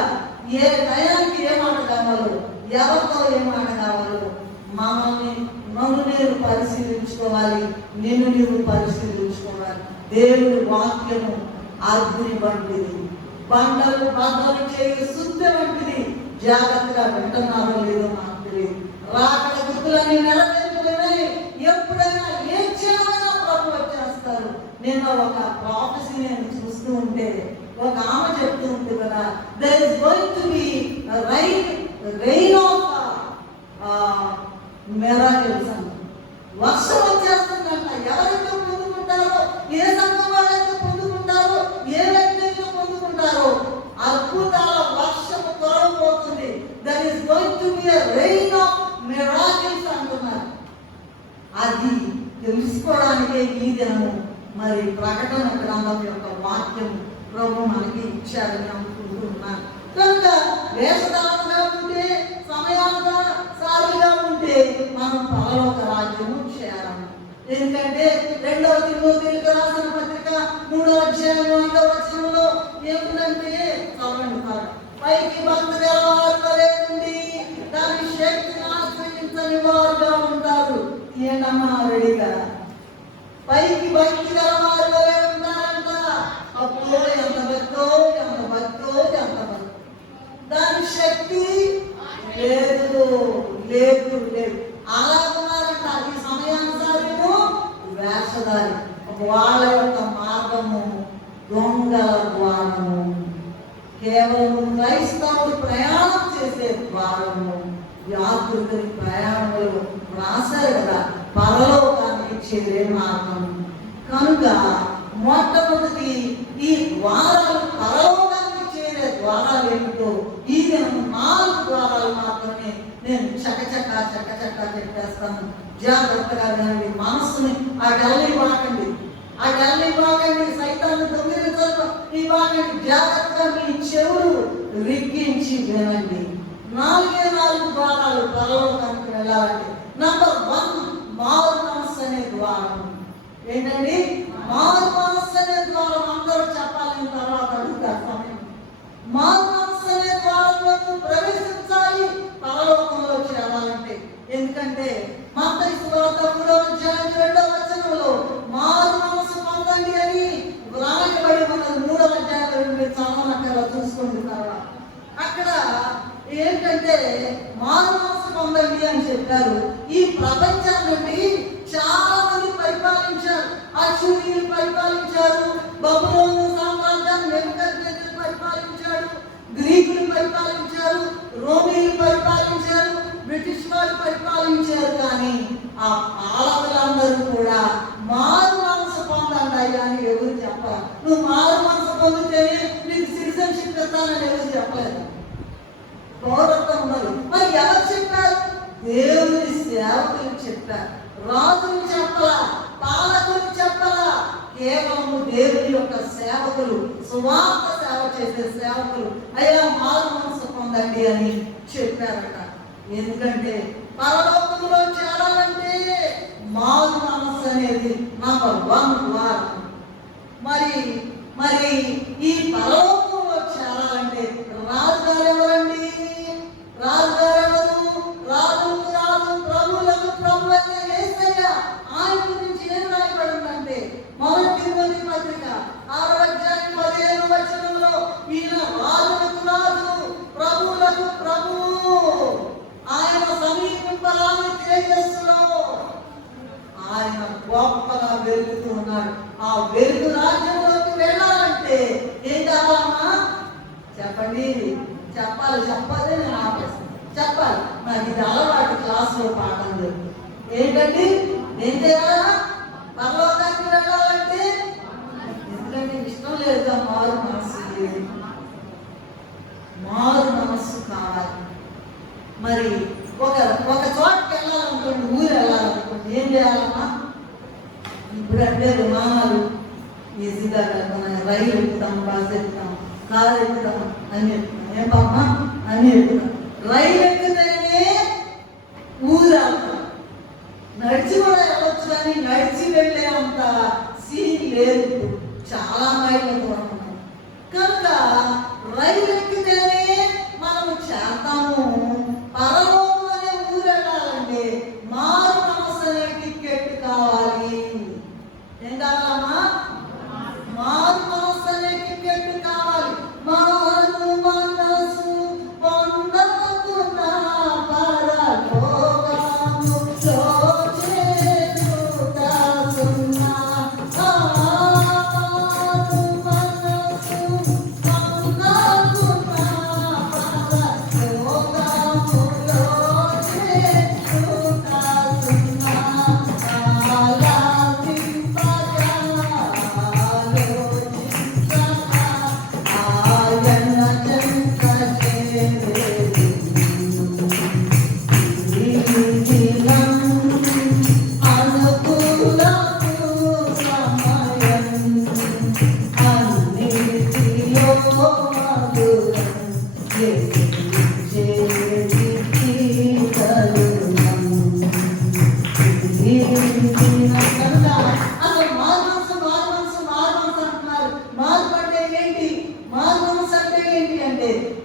ఏ టయానికి ఏ మాట కావాలో, ఎవరితో ఏ మాట కావాలో నన్ను నేను పరిశీలించుకోవాలి, నిన్ను నీవు పరిశీలించుకోవాలి. దేవుడి వాక్యము అగ్ని వంటిది, బండలు బండలు చేయి శుద్ధి వంటిది. జాగ్రత్తగా వింటున్నారో లేదో నాకు తెలియదు. రాకడ గుర్తులన్నీ నెరవేర్చుకున్నాయి. ఎప్పుడైనా ఏ క్షణమైనా ప్రభు వచ్చేస్తారు. నేను ఒక ప్రాఫెసీ నేను చూస్తూ ఉంటే ఒక ఆమె చెప్తూ ఉంటుంది కదా, there is going to be rain of miracles అని. వర్షం వచ్చేస్తుందంట. ఎవరైతే పొందుకుంటారో, ఏ సంఘం వాళ్ళైతే పొందుకుంటారో, ఏ వ్యక్తి అయితే పొందుకుంటారో, అద్భుతాల వర్షము కురవబోతుంది. That is going to be a rain of miracles అంటున్నారు. అది తెలుసుకోవడానికే ఈ దినము మరి ప్రకటన గ్రంథం యొక్క వాక్యం ప్రభు మనకి ఇచ్చారని అనుకుంటూ ఉన్నారు. కనుక వేషధారంగా ఉంటే, సమయానుసారిగా ఉంటే మనం పరలోక రాజ్యము చేయాలి. ఎందుకంటే 2వ తిమోథీయులకు రాసిన పత్రిక 3వ అధ్యాయం 5వ వచనంలో ఏమిటంటే, పైకి భక్తి గలవారు వలె ఉండి దాని శక్తిని ఆశ్రయించని వారుగా ఉంటారు. ఏంటమ్మా రెడీగా? పైకి భక్తి గలవారు వలె ఉంటారంట. అప్పుడు ఎంత భక్తో, ఎంత భక్తో, ఎంత భక్తి. దాని శక్తి లేదు లేదు లేదు. అలా ఉన్నారంట. ఈ సమయానుసారము వేషధారి. వాళ్ళ యొక్క మార్గము దొంగల ద్వారము. కేవలం క్రైస్తవుడు ప్రయాణం చేసే ద్వారము. యాత్రికుని ప్రయాణంలో రాశారు కదా, పరలోకానికి చేరే మార్గం. కనుక మొట్టమొదటి ఈ ద్వారాలు, పరలోకానికి చేరే ద్వారాలు ఏమిటో ఈ దినం 4 ద్వారాలు మాత్రమే నేను చకచక చెప్పేస్తాను. జాగ్రత్తగా వినండి. మనస్సుని ఆ గల్లి వాకండి, ఆ గల్లి వాకండి. సైతాన్ని దొంగిలించడం ఈ వాకండి. జాగ్రత్తగా మీ చెవులు రిగ్గించి వినండి. 4 ద్వారాలు పరలోకానికి వెళ్ళాలండి. నంబర్ 1 మారు మనస్సు అనే ద్వారం. ఏంటండి? మారు మనస్సు అనే ద్వారం. అందరూ చెప్పాలని తర్వాత అడుగుతారు సమయం. మారు మనస్సు అనే ద్వారంలో ప్రవేశించాలి పరలోకంలో చేరాలంటే. ఎందుకంటే మత్తయి సువార్త 3వ అధ్యాయం 2వ వచనంలో మారు మనస్సు పొందండి అని వ్రాయబడి ఉన్నది. 3వ అధ్యాయంలో మీరు చదవనక్కర్లా, చూసుకోండి తర్వాత. అక్కడ ఏంటంటే మారు మనస్సు పొందండి అని చెప్పారు. ఈ ప్రపంచం నుండి చాలా మంది పరిపాలించారు. అష్షూరీయులు పరిపాలించారు, బబులోను సామ్రాజ్యాన్ని నెబుకద్నెజరు పరిపాలించాడు, గ్రీకులు పరిపాలించారు, రోమీలు పరిపాలించారు, బ్రిటిష్ వారు పరిపాలించారు. కానీ ఆ పాలకులందరూ కూడా మారు మనసు పొందండి అయ్యా అని ఎవరు చెప్పాలి. నువ్వు మారు మనసు పొందితేనే నీకు సిటిజన్షిప్ ఇస్తానని ఎవరు చెప్పలేదు. పౌరత్వం ఉండదు. మరి ఎవరు చెప్పారు? దేవుని సేవకులు చెప్పారు. రాజులు చెప్పలా, పాలకులు చెప్పలా, కేవలం దేవుని యొక్క సేవకులు, సువార్త సేవ చేసే సేవకులు అయ్యా మారు మనసు పొందండి అని చెప్పారట. ఎందుకంటే పరలోకంలో చేరాలంటే మారు మనసు అనేది నంబర్ 1 ద్వారం. మరి ఈ పరలోకంలో చేరాలంటే రాజుగారు ఎవరండి? రాజుగారు ఎవరు? రాజులకు రాజు, ప్రభువులకు ప్రభు అనే యేసయ్య. ఆయన గురించి ఏం రాయబడిందంటే మొదటి తిమోతి పత్రిక 6వ అధ్యాయం 15వ వచనంలో ఈయన రాజులకు రాజు, ప్రభువులకు ప్రభువు, ఆయన సమీపింపరాని తేజస్సులో ఆయన గొప్పగా వెలుగుతూ ఉన్నాడు. ఆ వెలుగు రాజ్యంలోకి వెళ్ళాలంటే ఏం కావాలమ్మా? చెప్పండి, చెప్పాలి నేను ఆపేస్తాను. చెప్పాలి. నాకు ఇది అలవాటు, క్లాసులో పాఠం లేదు. ఏంటండి? ఏం చేయాలా? పరలోకానికి వెళ్ళాలంటే ఎందుకంటే ఇష్టం లేదుగా, మారు మనస్సు కావాలి. మరి ఒక చోటకి వెళ్ళాలనుకోండి, ఊరు వెళ్ళాలనుకోండి, ఏం చేయాలమ్మా? ఇప్పుడంటే విమానాలు ఈజీగా వెళ్తున్నాయి, రైలు ఎక్కుతాం, బస్సు ఎక్కుతాం, కారు ఎక్కుతాం, అన్ని ఎక్కుతాం. ఏం పాపమ్మా? అన్ని ఎక్కుతాం. రైలు ఎక్కితేనే ఊరు వెళ్తాం. నడిచి కూడా వెళ్ళొచ్చు, కానీ నడిచి వెళ్ళే అంత సీన్ లేదు. చాలా మైళ్ళు కూడా ఉన్నాయి. కనుక రైలు ఎక్కితేనే మనము చేస్తాము. పరలోకం అనే ఊరు వెళ్ళాలంటే మారు మనసు అనే టికెట్ కావాలి. ఏం కావాలమ్మా? మారు మనసు అనే టికెట్ కావాలి. మారు మనసు పొందకున్నా పరలోకము చేరుతాసున్నా.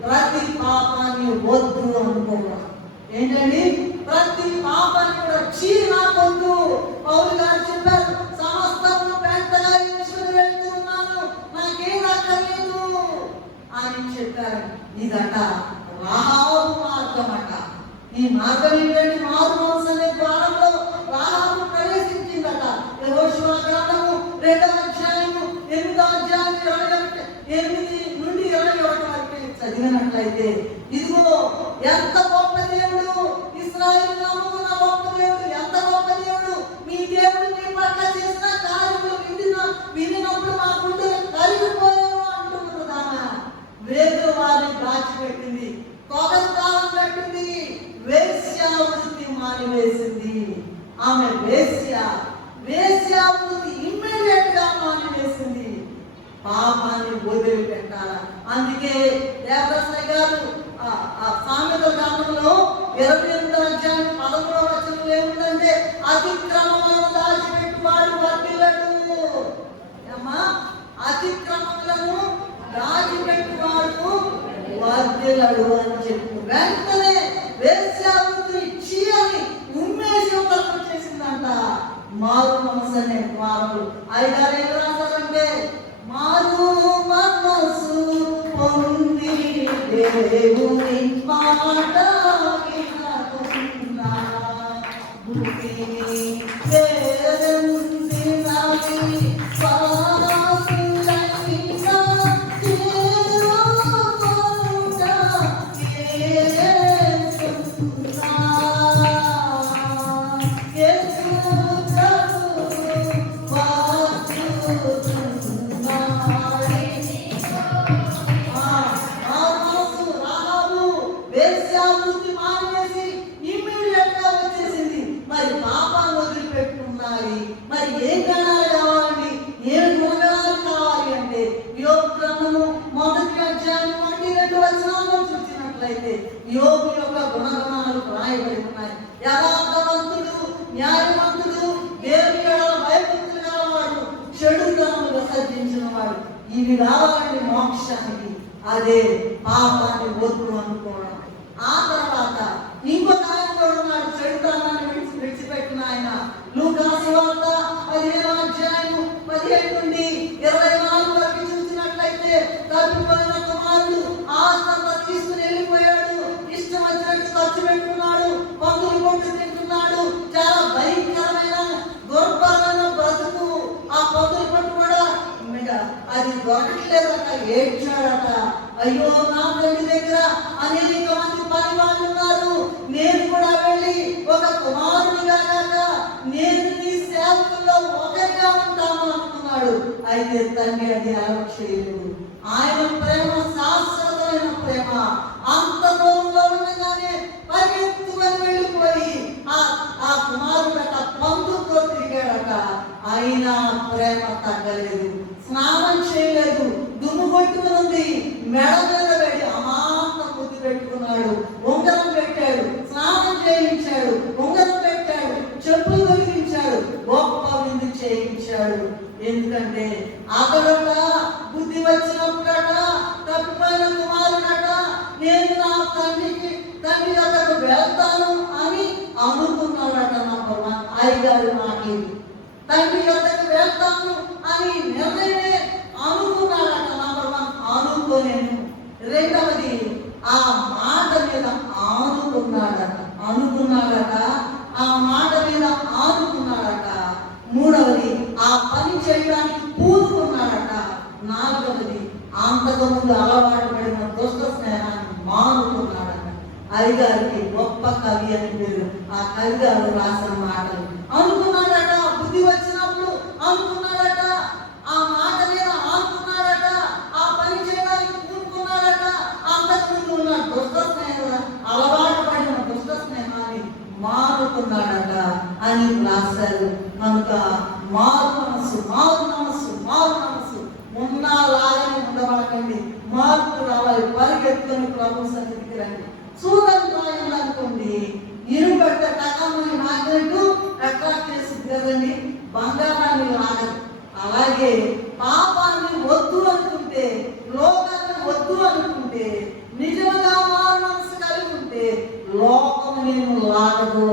ప్రతి పాపాన్ని వద్దు అనుకోవాలి. ఏంటండి? ప్రతి పాపాన్ని కూడా నాకొద్దు. పౌలు గారు చెప్పారు, సమస్తము పెద్దగా ఎంచుకుని వెళ్తున్నాను, నాకేం అక్కర్లేదు అని చెప్పారు. ఇదట రాహాబు మార్గం అట. ఈ మార్గం ఏంటంటే మారు మనసు అనే ద్వారంలో రాహాబు ప్రవేశించిందట. యెహోషువ గ్రంథము 2వ అధ్యాయము 8వ అధ్యాయం 8 నుండి 21 వరకు చదివినట్లయితే ఇదిగో ఎంత గొప్ప దేవుడు, ఇశ్రాయేలు నమ్ముకున్న గొప్ప దేవుడు, ఎంత గొప్ప దేవుడు. మీ దేవుడు మీ పట్ల చేసిన కార్యములు వినినప్పుడు మా గుండెలు కరిగిపోయాము అంటున్నదా. వేరు వారిని దాచిపెట్టింది, కొగతాళం పెట్టింది, వేశ్యావృత్తి మానివేసింది. ఆమె వేశ్యావృత్తి ఇమ్మీడియట్ గా మానివేసింది. పాపాన్ని వదిలిపెట్టాల. అందుకే దేవదాసయ్య గారు సామెతల గ్రంథంలో 28వ అధ్యాయం 13వ వచనంలో ఏముందంటే అతిక్రమములను దాచిపెట్టి వాడు వర్ధిల్లడు. అమ్మా, అతిక్రమములను దాచిపెట్టువాడు వర్ధిల్లడు అని చెప్పు. వెంటనే వేశ్యావృత్తిని ఇచ్చి అని ఉమ్మేసి వచ్చేసిందంట. మారు మనసు అనే వారు 5-6 ఏళ్ళు రాశారంటే మారు మనసు పొంది దేవుని మాట వినకుండా చూసినట్లయితే యోగు యొక్క గుణగణాలు రాయబడి ఉన్నాయి. యథార్థవంతుడు, న్యాయవంతుడు, దేవుని ఎడల భయభక్తులు గలవాడు, చెడుతనము విసర్జించిన వాడు. ఇవి రావాలండి మోక్షానికి. అదే పాపాన్ని వద్దు అనుకోవడం. ఆ తర్వాత ఇంకొక ఆయన కూడా ఉన్నాడు, చెడుతనాన్ని విడిచిపెట్టిన ఆయన. లూకాసు వార్త 15వ అధ్యాయం 17 నుండి 24 వరకు చూసినట్లయితే తప్పిపోయిన కుమారుడు ఆస్తంతా తీసుకుని వెళ్ళిపోయాడు. ఇష్టం వచ్చినట్టు ఖర్చు పెట్టుకున్నాడు, పందులు కొట్టు తింటున్నాడు. చాలా భయంకరమైన దుర్భరమైన బ్రతుకు. ఆ పందులు కొట్టు కూడా అది దొరకట్లేదట, ఏడ్చాడట. అయ్యో, నా తండ్రి దగ్గర అనేక మంది పని వాళ్ళు ఉన్నారు, నేను కూడా వెళ్ళి ఒక కుమారుడిగా కాక నేను నీ సేవకుల్లో ఒకరిగా ఉంటాను అనుకున్నాడు. అయితే తండ్రి అది అలక్ష్యలేదు. ఆయన ప్రేమ శాశ్వతమైన ప్రేమ. అంత దూరంలో ఉండగానే పరిగెత్తుకొని వెళ్ళిపోయి ఆ కుమారుడట పందుతో తిరిగాడట. అయినా ప్రేమ తగ్గలేదు. స్నానం చేయలేదు, దుమ్ము కొట్టుకుని మెడ మీద పెట్టి అమాంత ముద్దు పెట్టుకున్నాడు. ఉంగరం పెట్టాడు, స్నానం చేయించాడు, ఉంగరం పెట్టాడు, చెప్పులు తొలగించాడు, గొప్ప విందు చేయించాడు. ఎందుకంటే అతడట బుద్ధి వచ్చినప్పుడట తప్పిపోయిన కుమారుడట నేను నా తండ్రి అతడు వెళ్తాను అని అనుకున్నాడట. నంబర్ 1 అయ్యగారు మాకి తండ్రి అతడు వెళ్తాను అని నిర్ణయమే అనుకున్నాడట. నంబర్ 1 అనుకోలేను. రెండవది ఆ మాట మీద అనుకున్నాడట. ఆ మాట మీద ఆనుకున్నాడట. మూడవది ఆ పని చేయడానికి పూనుకున్నాడట. నాలుగవది అంతకుముందు అలవాటు పడిన దుష్ట స్నేహాన్ని మానుకున్నాడట. అయ్యగారికి గొప్ప కవి అని పేరు. ఆ కవిగారు రాసిన మాటలు అనుకున్నాడట. బుద్ధి వచ్చినప్పుడు అనుకున్నాడట. ఆ మాట మీద ఆనుకున్నాడట. ఆ పని చేయడానికి పూనుకున్నాడట. అంతకుముందు ఉన్న దుష్ట స్నేహం, అలవాటు పడిన దుష్ట స్నేహాన్ని మానుకున్నాడట అని రాశారు. కనుక మారు మనసు ఉన్నలాగానే ఉండబడకండి. మార్పు రావాలి. పరిగెత్తుకొని ప్రభు సన్నిధికి రండి. చూడండి రాయాలనుకోండి, ఇరుబట్ట టకమని మాగ్నెట్ అట్రాక్ట్ చేసింది కదండి, బంగారాన్ని లాగదు. అలాగే పాపాన్ని వద్దు అనుకుంటే, లోకాన్ని వద్దు అనుకుంటే, నిజంగా మారు మనసు కలిగి ఉంటే లోకము నేను లాగదు,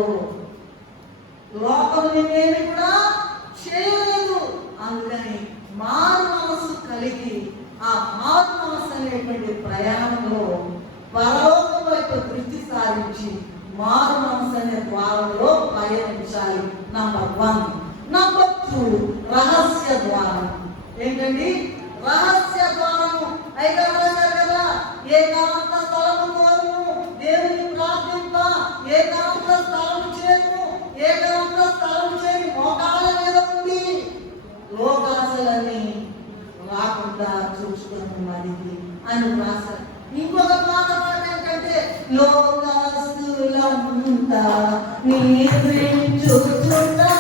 లోకము నేనేమి కూడా చేయలేదు. అందుకని మారు మనసు కలిగి ఆ మారు మనసు అనేటువంటి ప్రయాణంలో పరలోకం వైపు దృష్టి సారించి మారు మనసు అనే ద్వారంలో పయనించాలి. నంబర్ 1. నంబర్ 2 రహస్య ద్వారం. ఏంటండి రహస్య ద్వారము? అయితే కదా, ఏకాంత స్థలము కోరుము, దేవుని ప్రార్థింప, ఏకాంత స్థలము చేరుము, ఏకాంత స్థలము చేరి మోకాళ్ళ మీద ఉంది లోకాశలన్నీ రాకుండా చూసుకున్నది అని రాశారు. ఇంకొక పాట ఏంటంటే లోకాస్తులంతా నీ చూచుంటా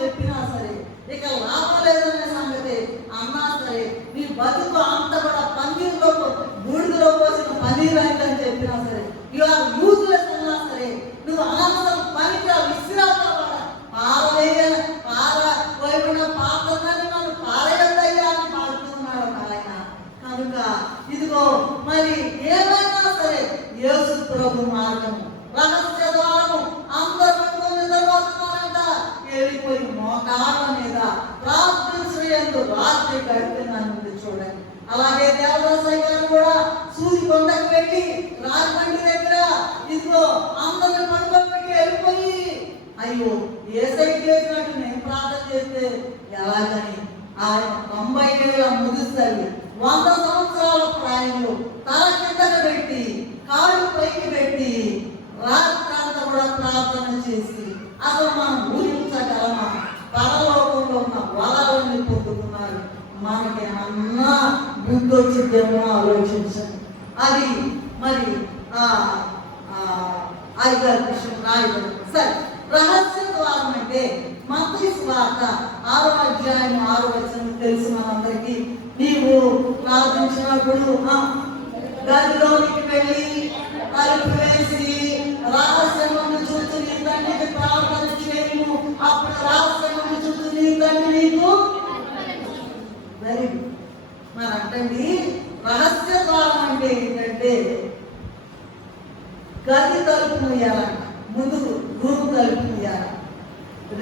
చెప్పినా సరే, ఇక లాభం లేదనే సంగతి అన్నా సరే, నీ బతుకు అంత కూడా పన్నీరులో బూడిదలో పోసిన పన్నీరు అని చెప్పినా సరే, ఇవాళ యూజ్లెస్ అన్నా సరే, నువ్వు ఆనందం పనికిరా విసిరాక పారవేయబడిన పాత్రని మనం పారేయద్దయ్యా అని పాడుతున్నాడు ఆయన. కనుక ఇదిగో మరి ఏమైనా సరే యేసు ప్రభు మార్గము, రహస్య ద్వారము. అందరూ నిద్రపోతున్నారంట, వెళ్ళిపోయి మోకాళ్ళ మీద ప్రార్థించు రాత్రి గడిపినాను చూడండి. అలాగే దేవదాసయ్య గారు కూడా సూది కొండకు వెళ్ళి రాజమండ్రి దగ్గర ఇదిగో అందరిని పండుగ పెట్టి వెళ్ళిపోయి అయ్యో ఏసై ఎలాగని ఆయన 90 ఏళ్ళ ముదుసరి 100 సంవత్సరాల ప్రాయంలో తల కిందకు పెట్టి కాళ్ళు పైకి పెట్టి రాత్రంతా కూడా ప్రార్థన చేసి అసలు మనం ఊహించగలమా? పరలోకంలో ఉన్న వరాలని పొందుకున్నారు. మనకి అన్నా బుద్ధి వచ్చిందేమో ఆలోచించండి. అది మరి ఐదారు విషయం రాయడం. సరే, రహస్య ద్వారం అంటే మత్తయి సువార్త 6వ అధ్యాయం 6వ వచనం తెలుసు మనందరికీ. నీవు ప్రార్థించినప్పుడు గదిలోనికి వెళ్ళి తలుపు వేసి రహస్యమును చూసి నీ తండ్రికి ప్రార్థన చేయము, అప్పుడు రహస్యమును చూసి నీ తండ్రి నీకు వెరీ గుడ్. మరి అంటండి రహస్య ద్వారం అంటే ఏంటంటే గది తలుపు మూయాలంట. ముందు రూమ్ తలుపు మూయాల,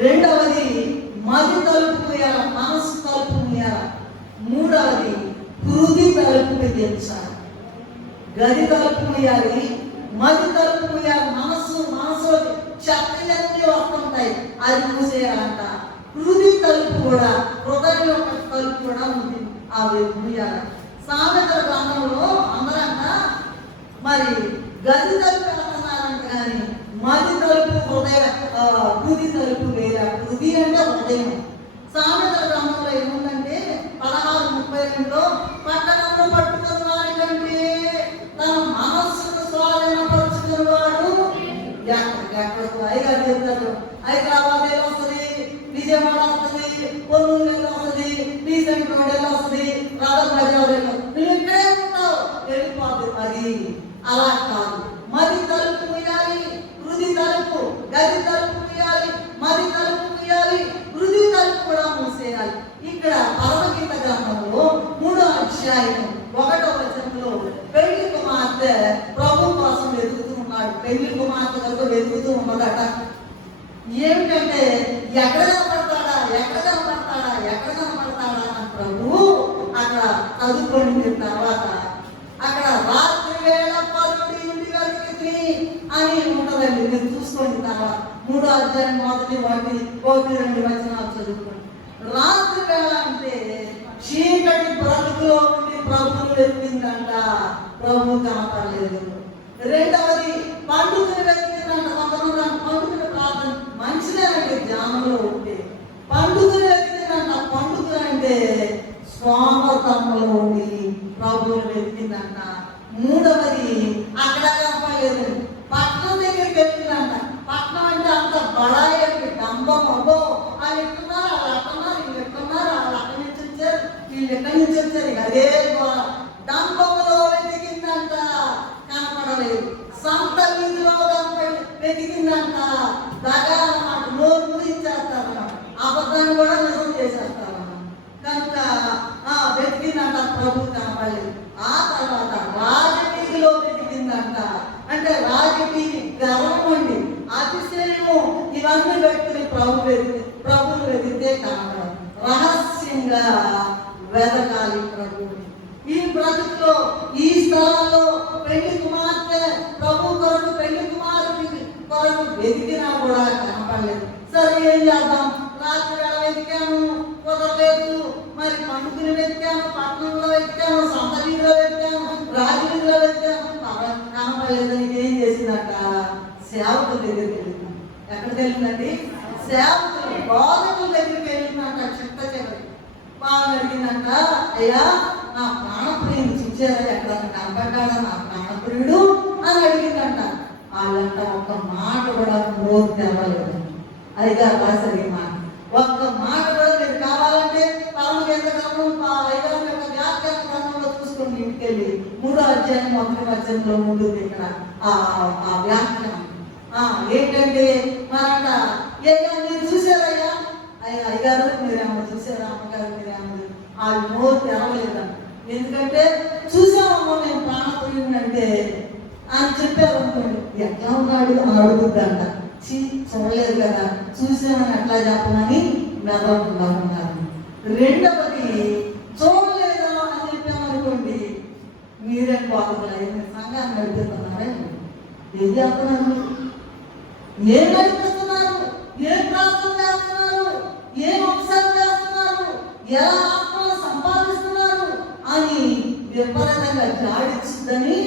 రెండవది మది తలుపు మూయాల, మనసు తలుపు మూయాల, మూడవది హృది తలుపు బిగించాలి. గది తలుపు మూయాలి, మది తలుపు మూయాలి, మనసు చక్కలన్నీ వస్తుంటాయి, అది మూసేయాలంట. హృది తలుపు కూడా, హృదయం యొక్క తలుపు కూడా ఉంది, అవి మూయాలి. సామెతల గ్రంథంలో అందరంట మరి గది తలుపు వెళ్తున్నారంట, కానీ మది తలుపు హృది తలుపు వేరే. హృది అంటే హృదయం. సామెతల గ్రంథంలో ఏముందంటే 16:32లో పట్టణంలో పట్టుకున్న వారి కంటే తన మనస్సును స్వాధీనపరుచుకునేవాడు ఎక్కడికి ఐగారు చెప్తారు. హైదరాబాద్ ఎలా వస్తుంది, విజయవాడ వస్తుంది, పొన్నూరు ఎలా వస్తుంది, రీసెంట్ రోడ్ ఎలా వస్తుంది, రాధప్రజాలు ఎలా, నువ్వు ఇక్కడే ఉంటావు, వెళ్ళిపోతుంది. అది అలా కాదు. మది తలుపు మూయాలి, హృది తలుపు, గది తలుపు మూయాలి, మది తలుపు మూయాలి, హృది తలుపు కూడా మూసేయాలి. ఇక్కడ పరమగీత గ్రంథంలో 3వ అధ్యాయం 1వ వచనంలో పెళ్లి కుమార్తె ప్రభు కోసం వెతుకుతూ ఉన్నాడు. పెళ్లి కుమార్తె వరకు వెతుకుతూ ఉన్నదట. ఏమిటంటే ఎక్కడ కనపడతాడా అని ప్రభు అక్కడ చదువుకొని తర్వాత అక్కడ రాత్రి వేళ పరుడి ఇంటి వెతికి అని ఉంటదండి. మీరు చూసుకోండి. తర్వాత 3వ అధ్యాయం 1-2 వచనాలు చదువుకోండి. రాత్రి వేళ అంటే చీకటి బ్రతుకులో నుండి ప్రభువుని వెతికిందంట, ప్రభు కనపడలేదు. రెండవది పండుగను వెతికిందంట. కొంతమంది పండుగ ప్రార్థన మంచిదేనండి ధ్యానంలో ఉంటే. పండుగను వెతికిందంట. పండుగ అంటే స్వామతంలో ఉండి ప్రభువుని వెతికిందంట. మూడవది అక్కడ కనపడలేదు, పట్నం దగ్గరికి వెతికిందంట. పట్నం అంటే అంత బడాయి డంబం, అబ్బో వాళ్ళు ఎట్టున్నారు, వాళ్ళు అట్టున్నారు, వీళ్ళు ఎట్టున్నారు, వాళ్ళు అక్కడి నుంచి వచ్చారు, వీళ్ళు ఎక్కడి నుంచి వచ్చారు, అదే డంబంలో వెతికిందంట, కనపడలేదు. సంత వీధిలో వెతికిందంట. దగా అన్నమాట, నోరు మురించేస్తారన్నమాట, అబద్ధాన్ని కూడా నిజం చేసేస్తారన్నమాట. కనుక వెతికిందంట, ప్రభు కనపడలేదు. ఆ తర్వాత రాజవీధిలో వెతికిందంట. అంటే రాజవీధి గర్వం అండి, అతిశయము, ఇవన్నీ పెట్టుకుని ప్రభువుని వెతికితే కనపడదు. రహస్యంగా వెతకాలి ప్రభువుని. ఈ బ్రతుకులో ఈ స్థలాల్లో పెళ్లి కుమార్తె ప్రభు కొరకు, పెళ్లి కుమారుడి కొరకు వెతికినా కూడా కనపడలేదు. సరే ఏం చేద్దాం? రాత్రి వేళ వెతికాము, కుదరలేదు. మరి పండుగను వెతికాము, పట్టణంలో వెతికాము, సంత వీధిలో వెతికాము, రాజవీధిలో వెతికాము, కనపడలేదని ఏం చేసిందట? సేవకుల దగ్గరికి వెళ్ళింది. ఎక్కడికి వెళ్ళిందండి? సేవకులు, బోధకుల దగ్గరికి వెళ్ళిందంట. చిట్ట చివరి వాళ్ళు అడిగిందంట, అయ్యా నా ప్రాణప్రియుడు చూసారా, ఎక్కడ కనపడ్డాడా నా ప్రాణప్రియుడు అని అడిగిందంట. వాళ్ళంట ఒక్క మాట కూడా నోరు తెరవలేదు. అయ్యగారు రాశారు ఈ మాట, ఒక్క మాట కూడా మీరు కావాలంటే పరమగీత గ్రంథం అయ్యగారు యొక్క వ్యాఖ్యాన గ్రంథంలో చూసుకోండి. ఇంటికి వెళ్ళి 3వ అధ్యాయం 1వ వచనంలో ఉంటుంది ఇక్కడ ఆ వ్యాఖ్యానం. ఏంటంటే మరంట, అయ్యా మీరు చూసారయ్యా, అయ్యగారు మీరేమో చూసారా, అమ్మగారు మీరేమో, వాళ్ళు నోరు తెరవలేదంట. ఎందుకంటే చూసామమ్మా మేము ప్రాణప్రియుడు అంటే అని చెప్పారు అనుకోండి, ఎట్లా ఉన్నాడు అని అడుగుద్దంట. చూడలేదు కదా, చూసామని ఎట్లా చెప్పమని మెదడుతున్నారు. రెండవది చూడలేదా అని చెప్పామనుకోండి, మీరేం బాగుండాలి, సంఘాన్ని నడిపిస్తున్నారే, ఏం చేస్తున్నారు, ఏం నడిపిస్తున్నారు, ఏం ప్రార్థన చేస్తున్నారు, ఏం ఉపసంగా ఎలా ఆత్మను సంపాదిస్తున్నారు అని విపరీతంగా జాడించిందని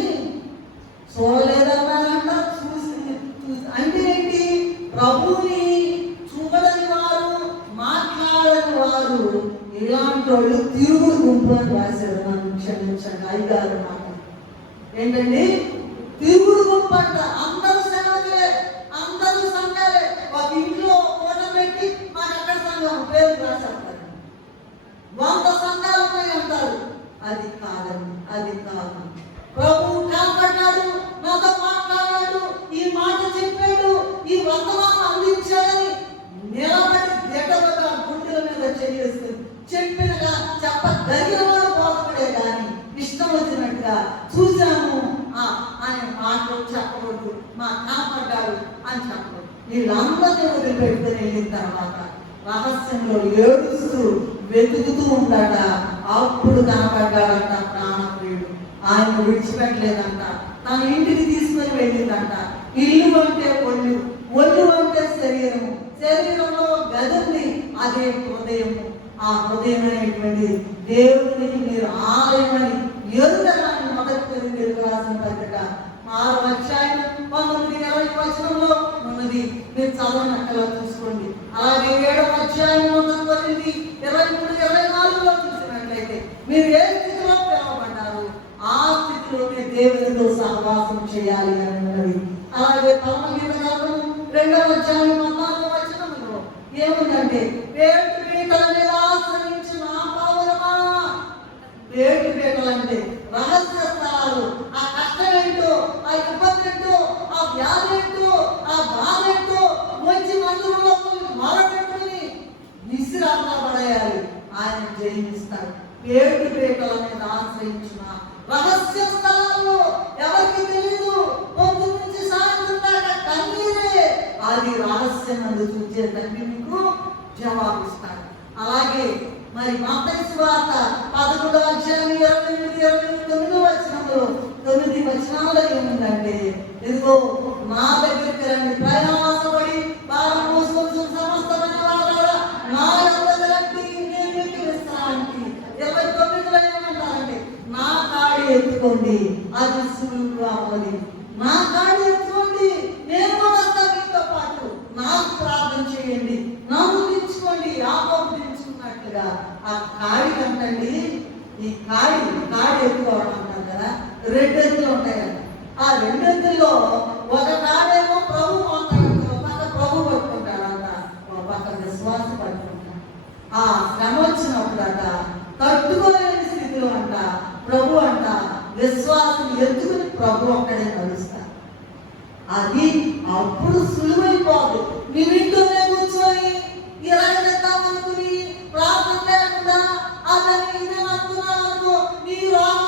చూడలేదన్నారంట. అంటే ఏంటి? ప్రభుని చూడని వారు, మాట్లాడని వారు ఇలాంటి వాళ్ళు తిరుగుడు గుంపు అని రాశారు. నన్ను క్షమించండి అయ్యగారు మాట ఏంటండి? తిరుగుడు గుంపు అంట. అందరూ సేవకులే, అందరూ సంఘాలే. ఒక ఇంట్లో ఫోటో పెట్టి మాకు ఎక్కడ సంఘం పేరు రాసేస్తారు. 100 సంఘాలు ఉన్నాయి అంటారు. అది కాదండి, అది కాదు. ప్రభు కాపాడాడు, నాతో మాట్లాడాడు, ఈ మాట చెప్పాడు, ఈ వర్తమానం అందించాడని నిలబడి దిగబగా గుండెల మీద చేయేస్తుంది. చెప్పినగా చెప్పగలిగిన వాడు పోతాడే కానీ ఇష్టం వచ్చినట్టుగా చూశాము ఆయన మాటలు చెప్పకూడదు, మా కాపాడాడు అని చెప్పకూడదు. వీళ్ళందరినీ వదిలిపెట్టుకుని వెళ్ళిన తర్వాత రహస్యంలో ఏడుస్తూ వెతుకుతూ ఉంటాడ. అప్పుడు కనపడ్డాడంట ప్రాణప్రియుడు. ఆయన విడిచిపెట్టలేదంట. తన ఇంటికి తీసుకొని వెళ్ళిందంట. ఇల్లు అంటే ఒళ్ళు, ఒళ్ళు అంటే శరీరము, శరీరంలో గది ఉంది, అదే హృదయము. ఆ హృదయం అనేటువంటి దేవునికి మీరు ఆలయమని ఎరుగరాని మొదటి కొరింథీయులకు రాసిన పత్రిక 6వ అధ్యాయం 19-20 వచనంలో ఉన్నది. మీరు చదవనక్కలా చూసుకోండి. అలాగే 7వ అధ్యాయం 1 కొరింథీ 23-24లో చూసినట్లయితే మీరు ఏ స్థితిలో పిలవబడ్డారు ఆ స్థితిలోనే దేవునితో సహవాసం చేయాలి అని ఉన్నది. అలాగే పరమగీత గ్రంథం 2వ అధ్యాయం 14వ వచనంలో ఏముందంటే పేటు పీటల మీద ఆశ్రయించిన పౌరమా. పేటు పీటలంటే రహస్య స్థలాలు. ఆ కష్టం ఏంటో, ఆ ఇబ్బంది ఏంటో, ఆ వ్యాధి ఏంటో, ఆ బాధ ఏంటో వచ్చి మందులో మొరపెట్టుకుని విసిరాగా పడేయాలి. ఆయన జయించుతాడు. పేటు పీటల మీద ఆశ్రయించిన రహస్య స్థలాల్లో ఎవరికి తెలియదు. పొద్దు నుంచి సాయంత్రం దాకా కన్నీరే. అది రహస్యం అందు చూసే తండ్రి మీకు జవాబిస్తాడు. అలాగే మరి మత్తయి సువార్త 11వ అధ్యాయం 28-29 వచనంలో 9 వచనాల్లో ఏముందంటే, ఇదిగో నా దగ్గరికి రండి, ప్రయాసపడి భారం మోసుకొని సమస్త పనివారులారా, నా యొద్దకు రండి, నేను మీకు విశ్రాంతి. 29లో ఏమంటారంటే, నా కాడి ఎత్తుకోండి, అది సులువుగా ఉన్నది. నా కాడి ఎత్తుకోండి, నేను కూడా మీతో పాటు నాకు ప్రార్థన చేయండి, నన్ను దించుకోండి, యాకోబు దించుకున్నట్లుగా. ఆ కాడి కంటండి, ఈ కాడి ఎత్తుకోవడం అంటారు కదా, 2 ఎత్తులు ఉంటాయి కదా. ఆ 2 ఎత్తుల్లో ఒక కాడేమో ప్రభు మాట్లాడుతూ ఒక పక్క ప్రభు పట్టుకుంటాడంట, ఒక పక్క విశ్వాసం పట్టుకుంటాడు. ఆ శ్రమ వచ్చినప్పుడట తట్టుకోలేని స్థితిలో అంట ప్రభు అంట విశ్వాసం ఎత్తుకుని ప్రభు ఒక్కడే నడుస్తారు. అది అప్పుడు సులువైపోదు. నువ్వు ఇంట్లోనే కూర్చొని ఇలాగనుకుని ప్రార్థన లేకుండా అదని ఇదే అనుకున్నావు, నీ రాము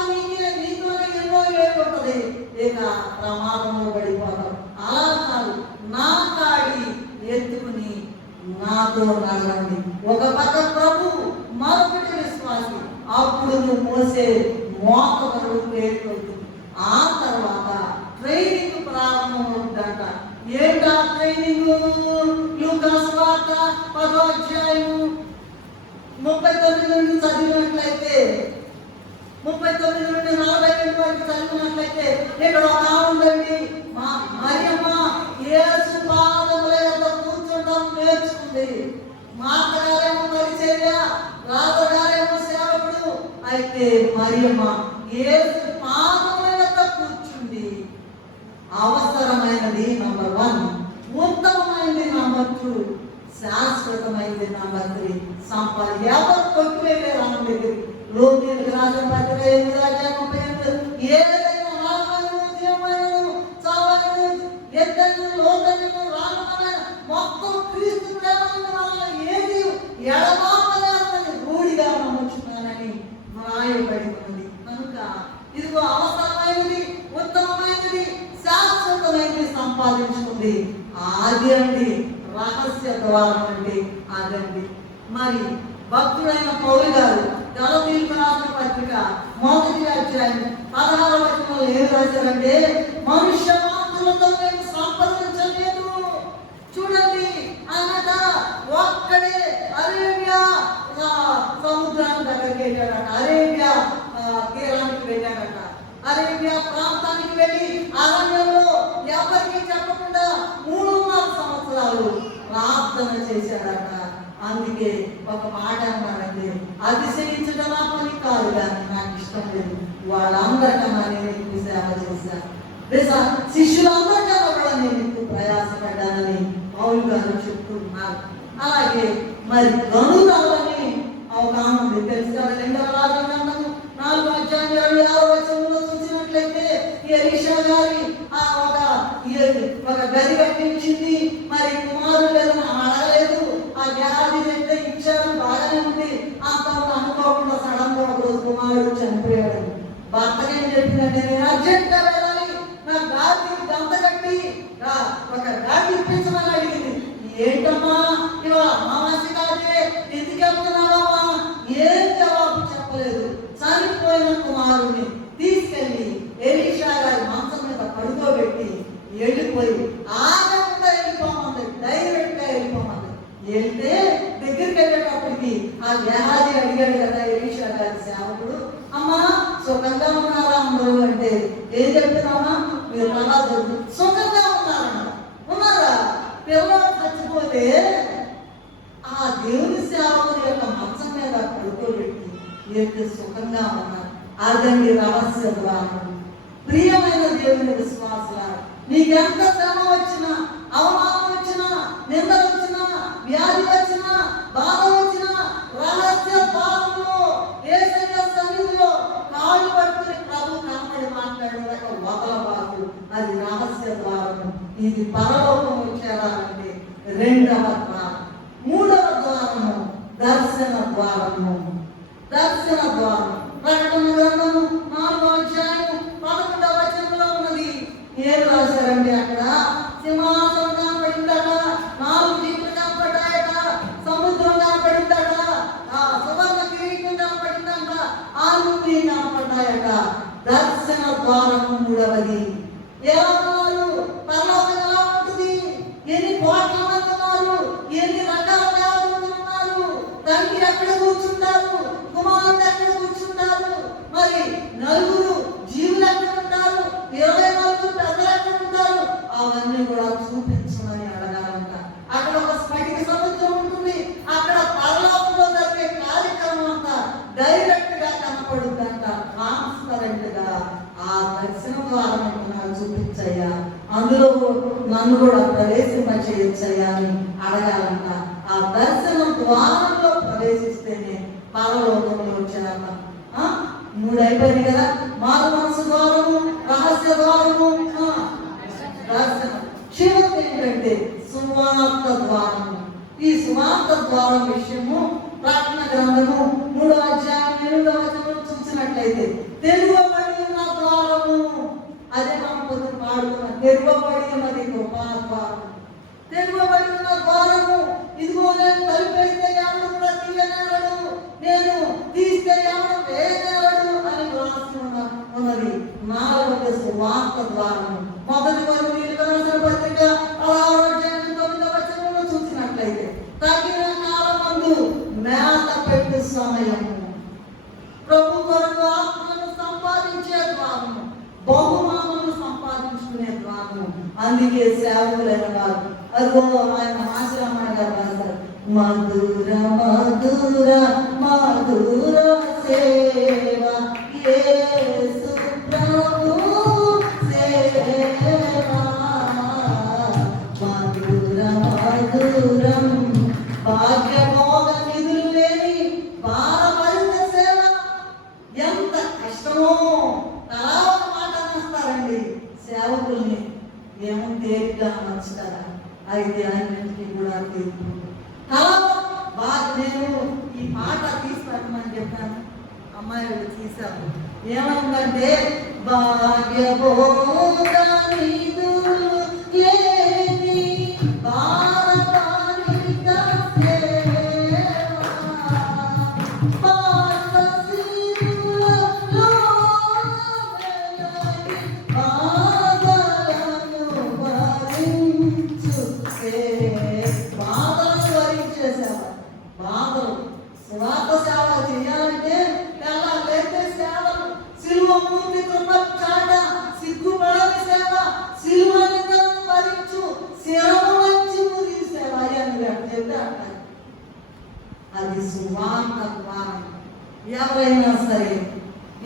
నీతోనే ఎన్నో ఏర్పడుతుంది, ఇక ప్రమాదంలో పడిపోతావు. అలా కాదు, నా కాడి ఎత్తుకుని నాతో నడవండి. ఒక పక్క ప్రభు, మరొకటి విశ్వాసి. అప్పుడు నువ్వు మోసే మోత వరకు పేరుతుంది. ఆ తర్వాత ట్రైనింగ్ ప్రారంభమవుతుందంట. ఏంటా ట్రైనింగ్? లూకా సువార్త 10వ అధ్యాయం 39 నుండి చదివినట్లయితే, 39 నుండి 42 వరకు చదివినట్లయితే ఇక్కడ ఒక ఉందండి, మరియమ్మ యేసు పాదముల యొద్ద కూర్చోవడం నేర్చుకుంది. మాతగారేమో పరిచర్య, రాజగారేమో సేవకుడు. అయితే మరియమ్మ యేసు పాదముల యొద్ద కూర్చుంది. అవసరమైనది నంబర్ 1, ఉత్తమమైనది నంబర్ 2, శాశ్వతమైనది నంబర్ 3. సంపాది ఎవరు కొట్టువేలే రామ దగ్గర. లోకీయులకు రాసిన పత్రిక 8:38 ఏదైనా రామను జీవమైనను చావైనను ఎద్దను లోకము రామమైన మొత్తం క్రీస్తు ప్రేమను వల్ల ఏది ఎడబాపలేదని రూఢిగా నమ్ముచున్నానని రాయబడి ఉన్నది. కనుక ఇదిగో అవసరమైనది, ఉత్తమమైనది, శాశ్వతమైనది సంపాదించుకుంది. ఆది అండి రహస్య ద్వారం అంటే అదండి. మరి భక్తుడైన పౌలు గారు గలతీయులకు రాసిన పత్రిక 1వ అధ్యాయం 16వ వచనంలో ఏం రాశారంటే, మనుష్య మాత్రులతో నేను సంప్రదించలేదు. చూడండి, అనగా ఒక్కడే అరేబియా సముద్రం చేశాడట. అందుకే ఒక మాట అన్నాడంటే, అతిశయించట నా పని కాదు కానీ నాకు ఇష్టం లేదు, వాళ్ళందరికన్నా నేను ఎక్కువ సేవ చేశాను, శిష్యులందరికన్నా కూడా నేను ఎక్కువ ప్రయాసపడ్డానని పౌలు గారు చెప్తూ ఉన్నారు. అలాగే మరి గనురాలని ఒక ఆమె తెలుసు కదా, 2వ రాజుల 4వ అధ్యాయం 26వ వచనంలో చూసినట్లయితే ఎలీషా గారి ఒక గది కట్టించింది. మరి కుమారుడు లేదని అడగలేదు, ఆ గేహాజీ అయితే ఇచ్చారు, బాగానే ఉంది. అంత అనుకోకుండా సడన్ గా ఒక రోజు కుమారుడు చనిపోయాడు. భర్తకి ఏం చెప్పిందంటే, నేను అర్జెంట్ గా వెళ్ళాలి, నా గాడికి గంత కట్టి ఒక గాడి ఇప్పించమని అడిగింది. ఏంటమ్మా ఇవాళ అమావాస్య కాదే, ఎందుకు వెళ్తున్నావమ్మా? ఏం జవాబు చెప్పలేదు. చనిపోయిన కుమారుడిని తీసుకెళ్లి ఎలీషా గారి మంచం మీద పడుకోబెట్టి వెళ్ళిపోయి ఆగకుండా వెళ్ళిపోమంది, డైరెక్ట్ గా వెళ్ళిపోమంది. వెళ్తే దగ్గరికి వెళ్ళేటప్పటికి ఆ గేహాజీ అడిగాడు కదా ఎలీషా గారి సేవకుడు, అమ్మా సుఖంగా ఉన్నారా అందరూ అంటే, ఏం చెప్తున్నామా? మీరు అలా సుఖంగా ఉన్నారా? పిల్లలు చచ్చిపోతే ఆ దేవుని సేవకుని యొక్క మంచం మీద పడుకోబెట్టి ఎంత సుఖంగా ఉన్నారు. అదండి రహస్య ద్వారం. ప్రియమైన దేవుని విశ్వాసులారా, నీకెంత శ్రమ వచ్చినా, అవమానం వచ్చినా, నిందలు వచ్చినా, వ్యాధి వచ్చినా, బాధ వచ్చినా, రహస్య ద్వారంలో యేసయ్య సన్నిధిలో కాళ్ళు పట్టుకుని ప్రభు కనపడి మాట్లాడేదాకా వదలబాకు. అది రహస్య ద్వారం. ఇది పరలోకం వచ్చేదానంటే 2వ ద్వారం. 3వ ద్వారము దర్శన ద్వారము. దర్శన ద్వారం ప్రకటన గ్రంథము 4వ అధ్యాయం 11వ వచనంలో ఉన్నది. ఏం రాశారంటే, అక్కడ సింహాసనం కనపడిందట, 4 జీవులు కనపడ్డాయట, సముద్రం కనపడిందట, సువర్ణ కిరీటం కనపడిందంట, ఆనుంది కనపడ్డాయట. దర్శన ద్వారము 3వది. ఎలా ఉన్నారు? పరలోకం ఎలా ఉంటుంది? ఎన్ని కోట్ల మంది ఉన్నారు? ఎన్ని రకాల దేవతలు ఉన్నారు? తండ్రి ఎక్కడ కూర్చుంటారు? కుమారుడు ఎక్కడ కూర్చుంటారు? మరి నలుగురు జీవులు ఎక్కడ ఉంటారు? 24 పెద్దలు ఎక్కడ ఉంటారు? అవన్నీ కూడా చూపించమని అడగాలంట. అక్కడ ఒక స్ఫటిక సముద్రం ఉంటుంది. అక్కడ పరలోకంలో జరిగే కార్యక్రమం అంతా డైరెక్ట్ గా కనపడుతుందంట, ట్రాన్స్పరెంట్ గా. ఆ దర్శన ద్వారం నాకు చూపించయ్యా, అందులో నన్ను కూడా ప్రవేశింపచేయచ్చయ్యా అని అడగాలంట. ఆ దర్శన ద్వారంలో ప్రవేశిస్తేనే పరలోకంలో వచ్చారంట. 3 అయిపోయింది కదా. మారు మనసు ద్వారము, రహస్య ద్వారము, దర్శనం. చివరికి ఏంటంటే సువార్త ద్వారము. ఈ సువార్త ద్వారం విషయము ప్రకటన గ్రంథము 3వ అధ్యాయం 8వ వచనం చూసినట్లయితే, తెరువబడి ఉన్న ద్వారము. అదే మనం పొద్దున పాడుకున్న తెరువబడి ఉన్నది గొప్ప ద్వారం. తెరువబడి ఉన్న ద్వారము. ఇదిగో నేను తలుపేస్తే ఎవరు కూడా తీయనేవాడు, నేను తీస్తే ఎవరు వేయనేవాడు అని రాసి ఉన్నది. 4వ సువార్త ద్వారము. మొదటి కొరింథీయులకు రాసిన పత్రిక 6వ అధ్యాయం 9వ వచనంలో చూసినట్లయితే, తగిన కాలమందు మేత పెట్టు సమయము, ప్రభు కొరకు ఆత్మను సంపాదించే ద్వారము, బహుమానములు సంపాదించుకునే ద్వారము. అందుకే సేవకులైన వారు అదిగో ఆయన ఆశ్రమణ గారు రాశారు, మధుర మధుర మధుర సేవ యేసు ప్రభు సేవ, మధుర మధురం భాగ్యభోగ నిధులు లేని భారభరిత సేవ. ఎంత కష్టమో అలా ఒక మాట అనేస్తారండి సేవకుల్ని. ఏమో తేలిగ్గా నచ్చుతారా? అయితే అన్నింటికి కూడా తెలుపు. అలా నేను ఈ పాట తీసుకురమ్మని చెప్పాను, అమ్మాయిలు తీశాను. ఏమంటే భాగ్యభోగ నిధులు లేని భారభరిత సేవ, స్వార్థ సేవ చేయాలంటే ఎలా లేతే సేవలు, సిలువ మూర్తి కృప చాట సిగ్గుపడని సేవ, సువార్త ద్వారం. ఎవరైనా సరే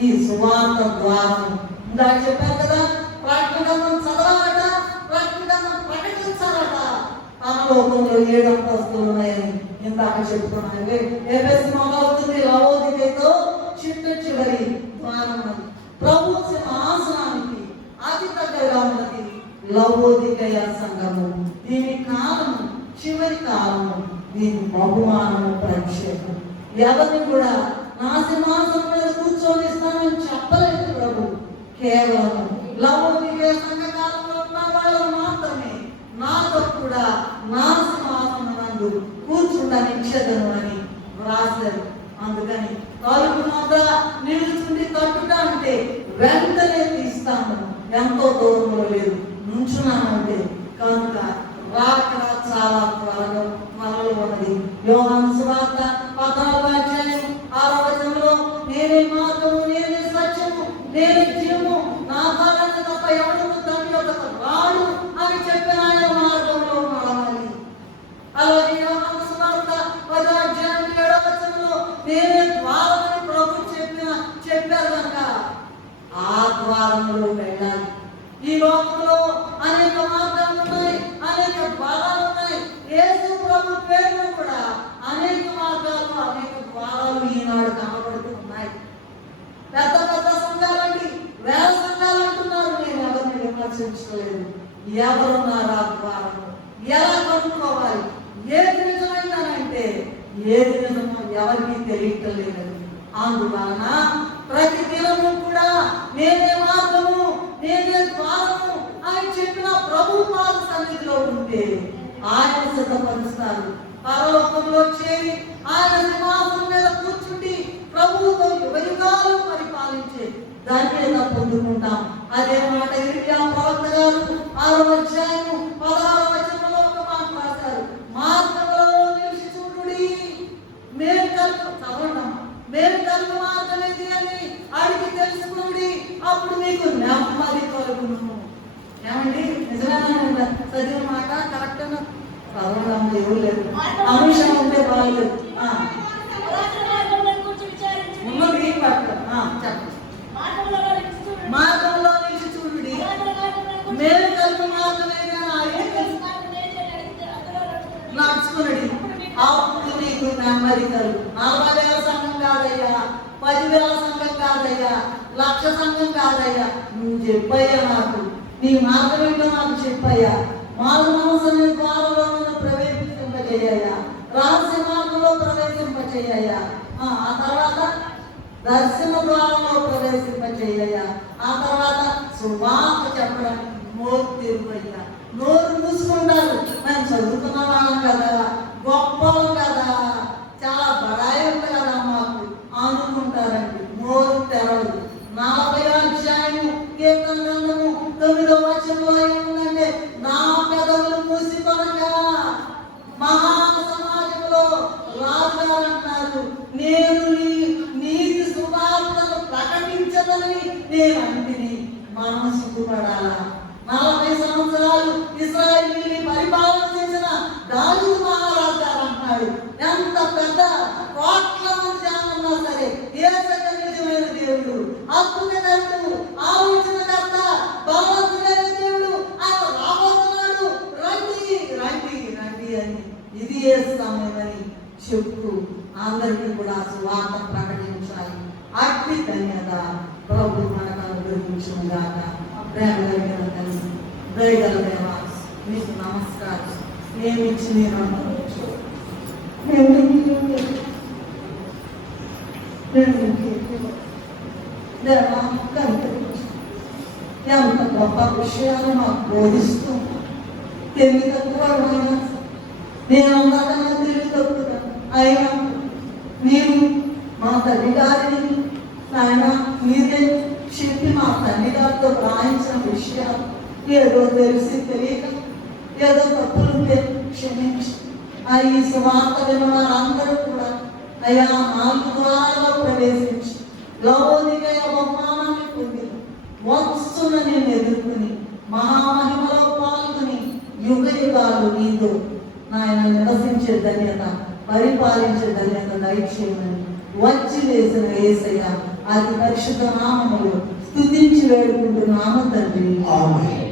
ఈ సువార్త ద్వారం ఇందాక చెప్పారు కదా, ప్రకటన గ్రంథం చదవాలట, ప్రకటన గ్రంథం ప్రకటించాలట. పరలోకంలో 7 అంతస్తులు ఉన్నాయని ఇందాక చెప్పుకున్నాను. ఎఫెసు మొదలవుతుంది లవోదికయతో చిట్ట చివరి ద్వారం. ప్రభు సింహాసనానికి అతి దగ్గరగా ఉన్నది లవోదికయ సంఘము. దీని కాలము చివరి కాలము, దీని బహుమానము ప్రక్షేపం. ఎవరిని కూడా నా సింహాసనం మీద కూర్చొనిస్తానని చెప్పలేదు ప్రభు. కేవలం లవోదికయ సంఘ కాలంలో ఉన్న వాళ్ళను మాత్రమే నాతో కూడా నా సింహాసనం నందు కూర్చుండనిచ్చేదను అని వ్రాసారు. అందుకని తలుపు మాత్ర నిలుచుండి తట్టుట అంటే వెంటనే తీస్తాను, ఎంతో దూరంలో లేదు, నుంచున్నానంటే. కనుక రాకడ చాలా త్వరలో ఉన్నది. యోహాను సువార్త 14వ అధ్యాయం 6వ వచనంలో నేనే మార్గము, నేనే సత్యము, నేనే జీవము, నా ద్వారా తప్ప ఎవరు తండ్రి యొద్దకు రాడు అని చెప్పిన ఆయన మార్గంలో నడవాలి. అలాగే యోహాను సువార్త 10వ అధ్యాయం 7వ వచనంలో నేనే ద్వారమని ప్రభు చెప్పారు కనుక ఆ ద్వారంలో వెళ్ళాలి. ఈ లోకంలో అనేక మార్గాలు ఉన్నాయి, అనేక ద్వారాలు ఉన్నాయి. యేసు ప్రభు పేరులో కూడా అనేక మార్గాలు, అనేక ద్వారాలు ఈనాడు కనబడుతూ ఉన్నాయి. పెద్ద పెద్ద సంఘాలండి, వేల సంఘాలు అంటున్నారు. నేను ఎవరిని విమర్శించలేదు. ఎవరున్నారు ఆ ద్వారము? ఎలా కనుక్కోవాలి? ఏది నిజమైందనంటే ఏది నిజమో ఎవరికి తెలియటలేదు. అందువలన ప్రతి దినము కూడా నేనే మార్గము, నేనే ద్వారము అని చెప్పిన ప్రభు పాద సన్నిధిలో ఉంటే ఆయన సిద్ధపరుస్తారు. పరలోకంలో చేరి ఆయన సింహాసనం మీద కూర్చుండి ప్రభువుతో యుగయుగాలు పరిపాలించే ధన్యత పొందుకుంటాం. అదే మాట ఇర్మియా ప్రవక్త గారు 6వ అధ్యాయం 16వ వచనంలో ఒక మాట రాశారు. మార్గంలో నిలిచి చూడుడి, మేము కలుగు మార్గం ఇది అని అడిగి తెలుసుకుని అప్పుడు మీకు నెమ్మది కలుగును. ఏమండి, నిజమేనా? చదివిన మాట కరెక్ట్ చదవడం ఎవరు లేదు, అంశం ఉంటే బాగలేదు. ఉన్నది చెప్పండి. మార్గంలో నిలిచి చూడుడి, మేము కలుగు మార్గం ఏదైనా అడిగి నడుచుకున్నాడు. అప్పుడు నీకు నెమ్మది కలుగు. 40,000 సంఘం కాదయ్యా, 10,000 సంఘం కాదయ్యా, 1,00,000 సంఘం కాదయ్యా, నువ్వు చెప్పయ్యా, నాకు నీ మార్గం ఏంటో నాకు చెప్పయ్యా. మారు మనసుని ద్వారంలో ప్రవేశింపజేయ్యా, రహస్య మార్గంలో ప్రవేశింపజేయ్యా, ఆ తర్వాత దర్శన ద్వారంలో ప్రవేశింపజేయ్యా, ఆ తర్వాత సువార్త చెప్పడానికి నోరు తెరువయ్యా. నోరు మూసుకుంటారు. మేము చదువుకున్న వాళ్ళం కదా, గొప్పలు కదా, చాలా బడాయి ఉంది కదా మాకు అనుకుంటారండి. నోరు తెరవదు. 40వ అధ్యాయము కీర్తన గ్రంథము 9వ వచనంలో ఏముందంటే, నా పెదవులు మూసికొనగా మహా సమాజంలో రాజుగారు అంటున్నారు, నేను నీతి సువార్తను ప్రకటించదని నేను అంటిని. మనం సిగ్గుపడాలా? 40 సంవత్సరాలు ఇశ్రాయేలుని పరిపాలన చేసిన దావీదు మహారాజు గారు అంటున్నాడు, ఎంత పెద్ద కోట్ల మంది జనం ఉన్నా సరే యేసయ్య నిజమైన దేవుడు, అద్భుతకరుడు, ఆలోచనకర్త, బలవంతుడైన దేవుడు, ఆయన రాబోతున్నాడు, రండి రండి రండి అని ఇది ఏ సమయమని చెప్తూ అందరికీ కూడా సువార్త ప్రకటించాలి. అట్టి ధన్యత ప్రభు మనకు అనుగ్రహించుగాక. ప్రేమ కలిగిన తల్లి, దయగల దేవా, మీకు నమస్కారం. ఏమిచ్చి నేను దేవా, ఎంత గొప్ప విషయాలు మాకు బోధిస్తూ తెలివి తక్కువ నేను అందరికన్నా తెలివి తక్కువ అయినా నేను మా తల్లి గారిని ఆయన మీరే చెప్పి మా తల్లి గారితో రాయించిన విషయాలు ఏదో తెలిసి తెలియక ఏదో తప్పులుంటే క్షమించి ఈ సువార్త విన్న వారందరూ కూడా అయ్యా 4 ద్వారాల్లో ప్రవేశించి లవోదికయ బహుమానాన్ని పొంది వస్తున్న నేను ఎదుర్కొని మహామహిమలో పాల్గొని యుగ యుగాలు నీతో నాయన నివసించే ధన్యత పరిపాలించే ధన్యత దయచేయమని వచ్చి వేసిన యేసయ్య అతి పరిశుద్ధ నామములో స్తుతించి వేడుకుంటున్నాము తండ్రి. ఆమేన్.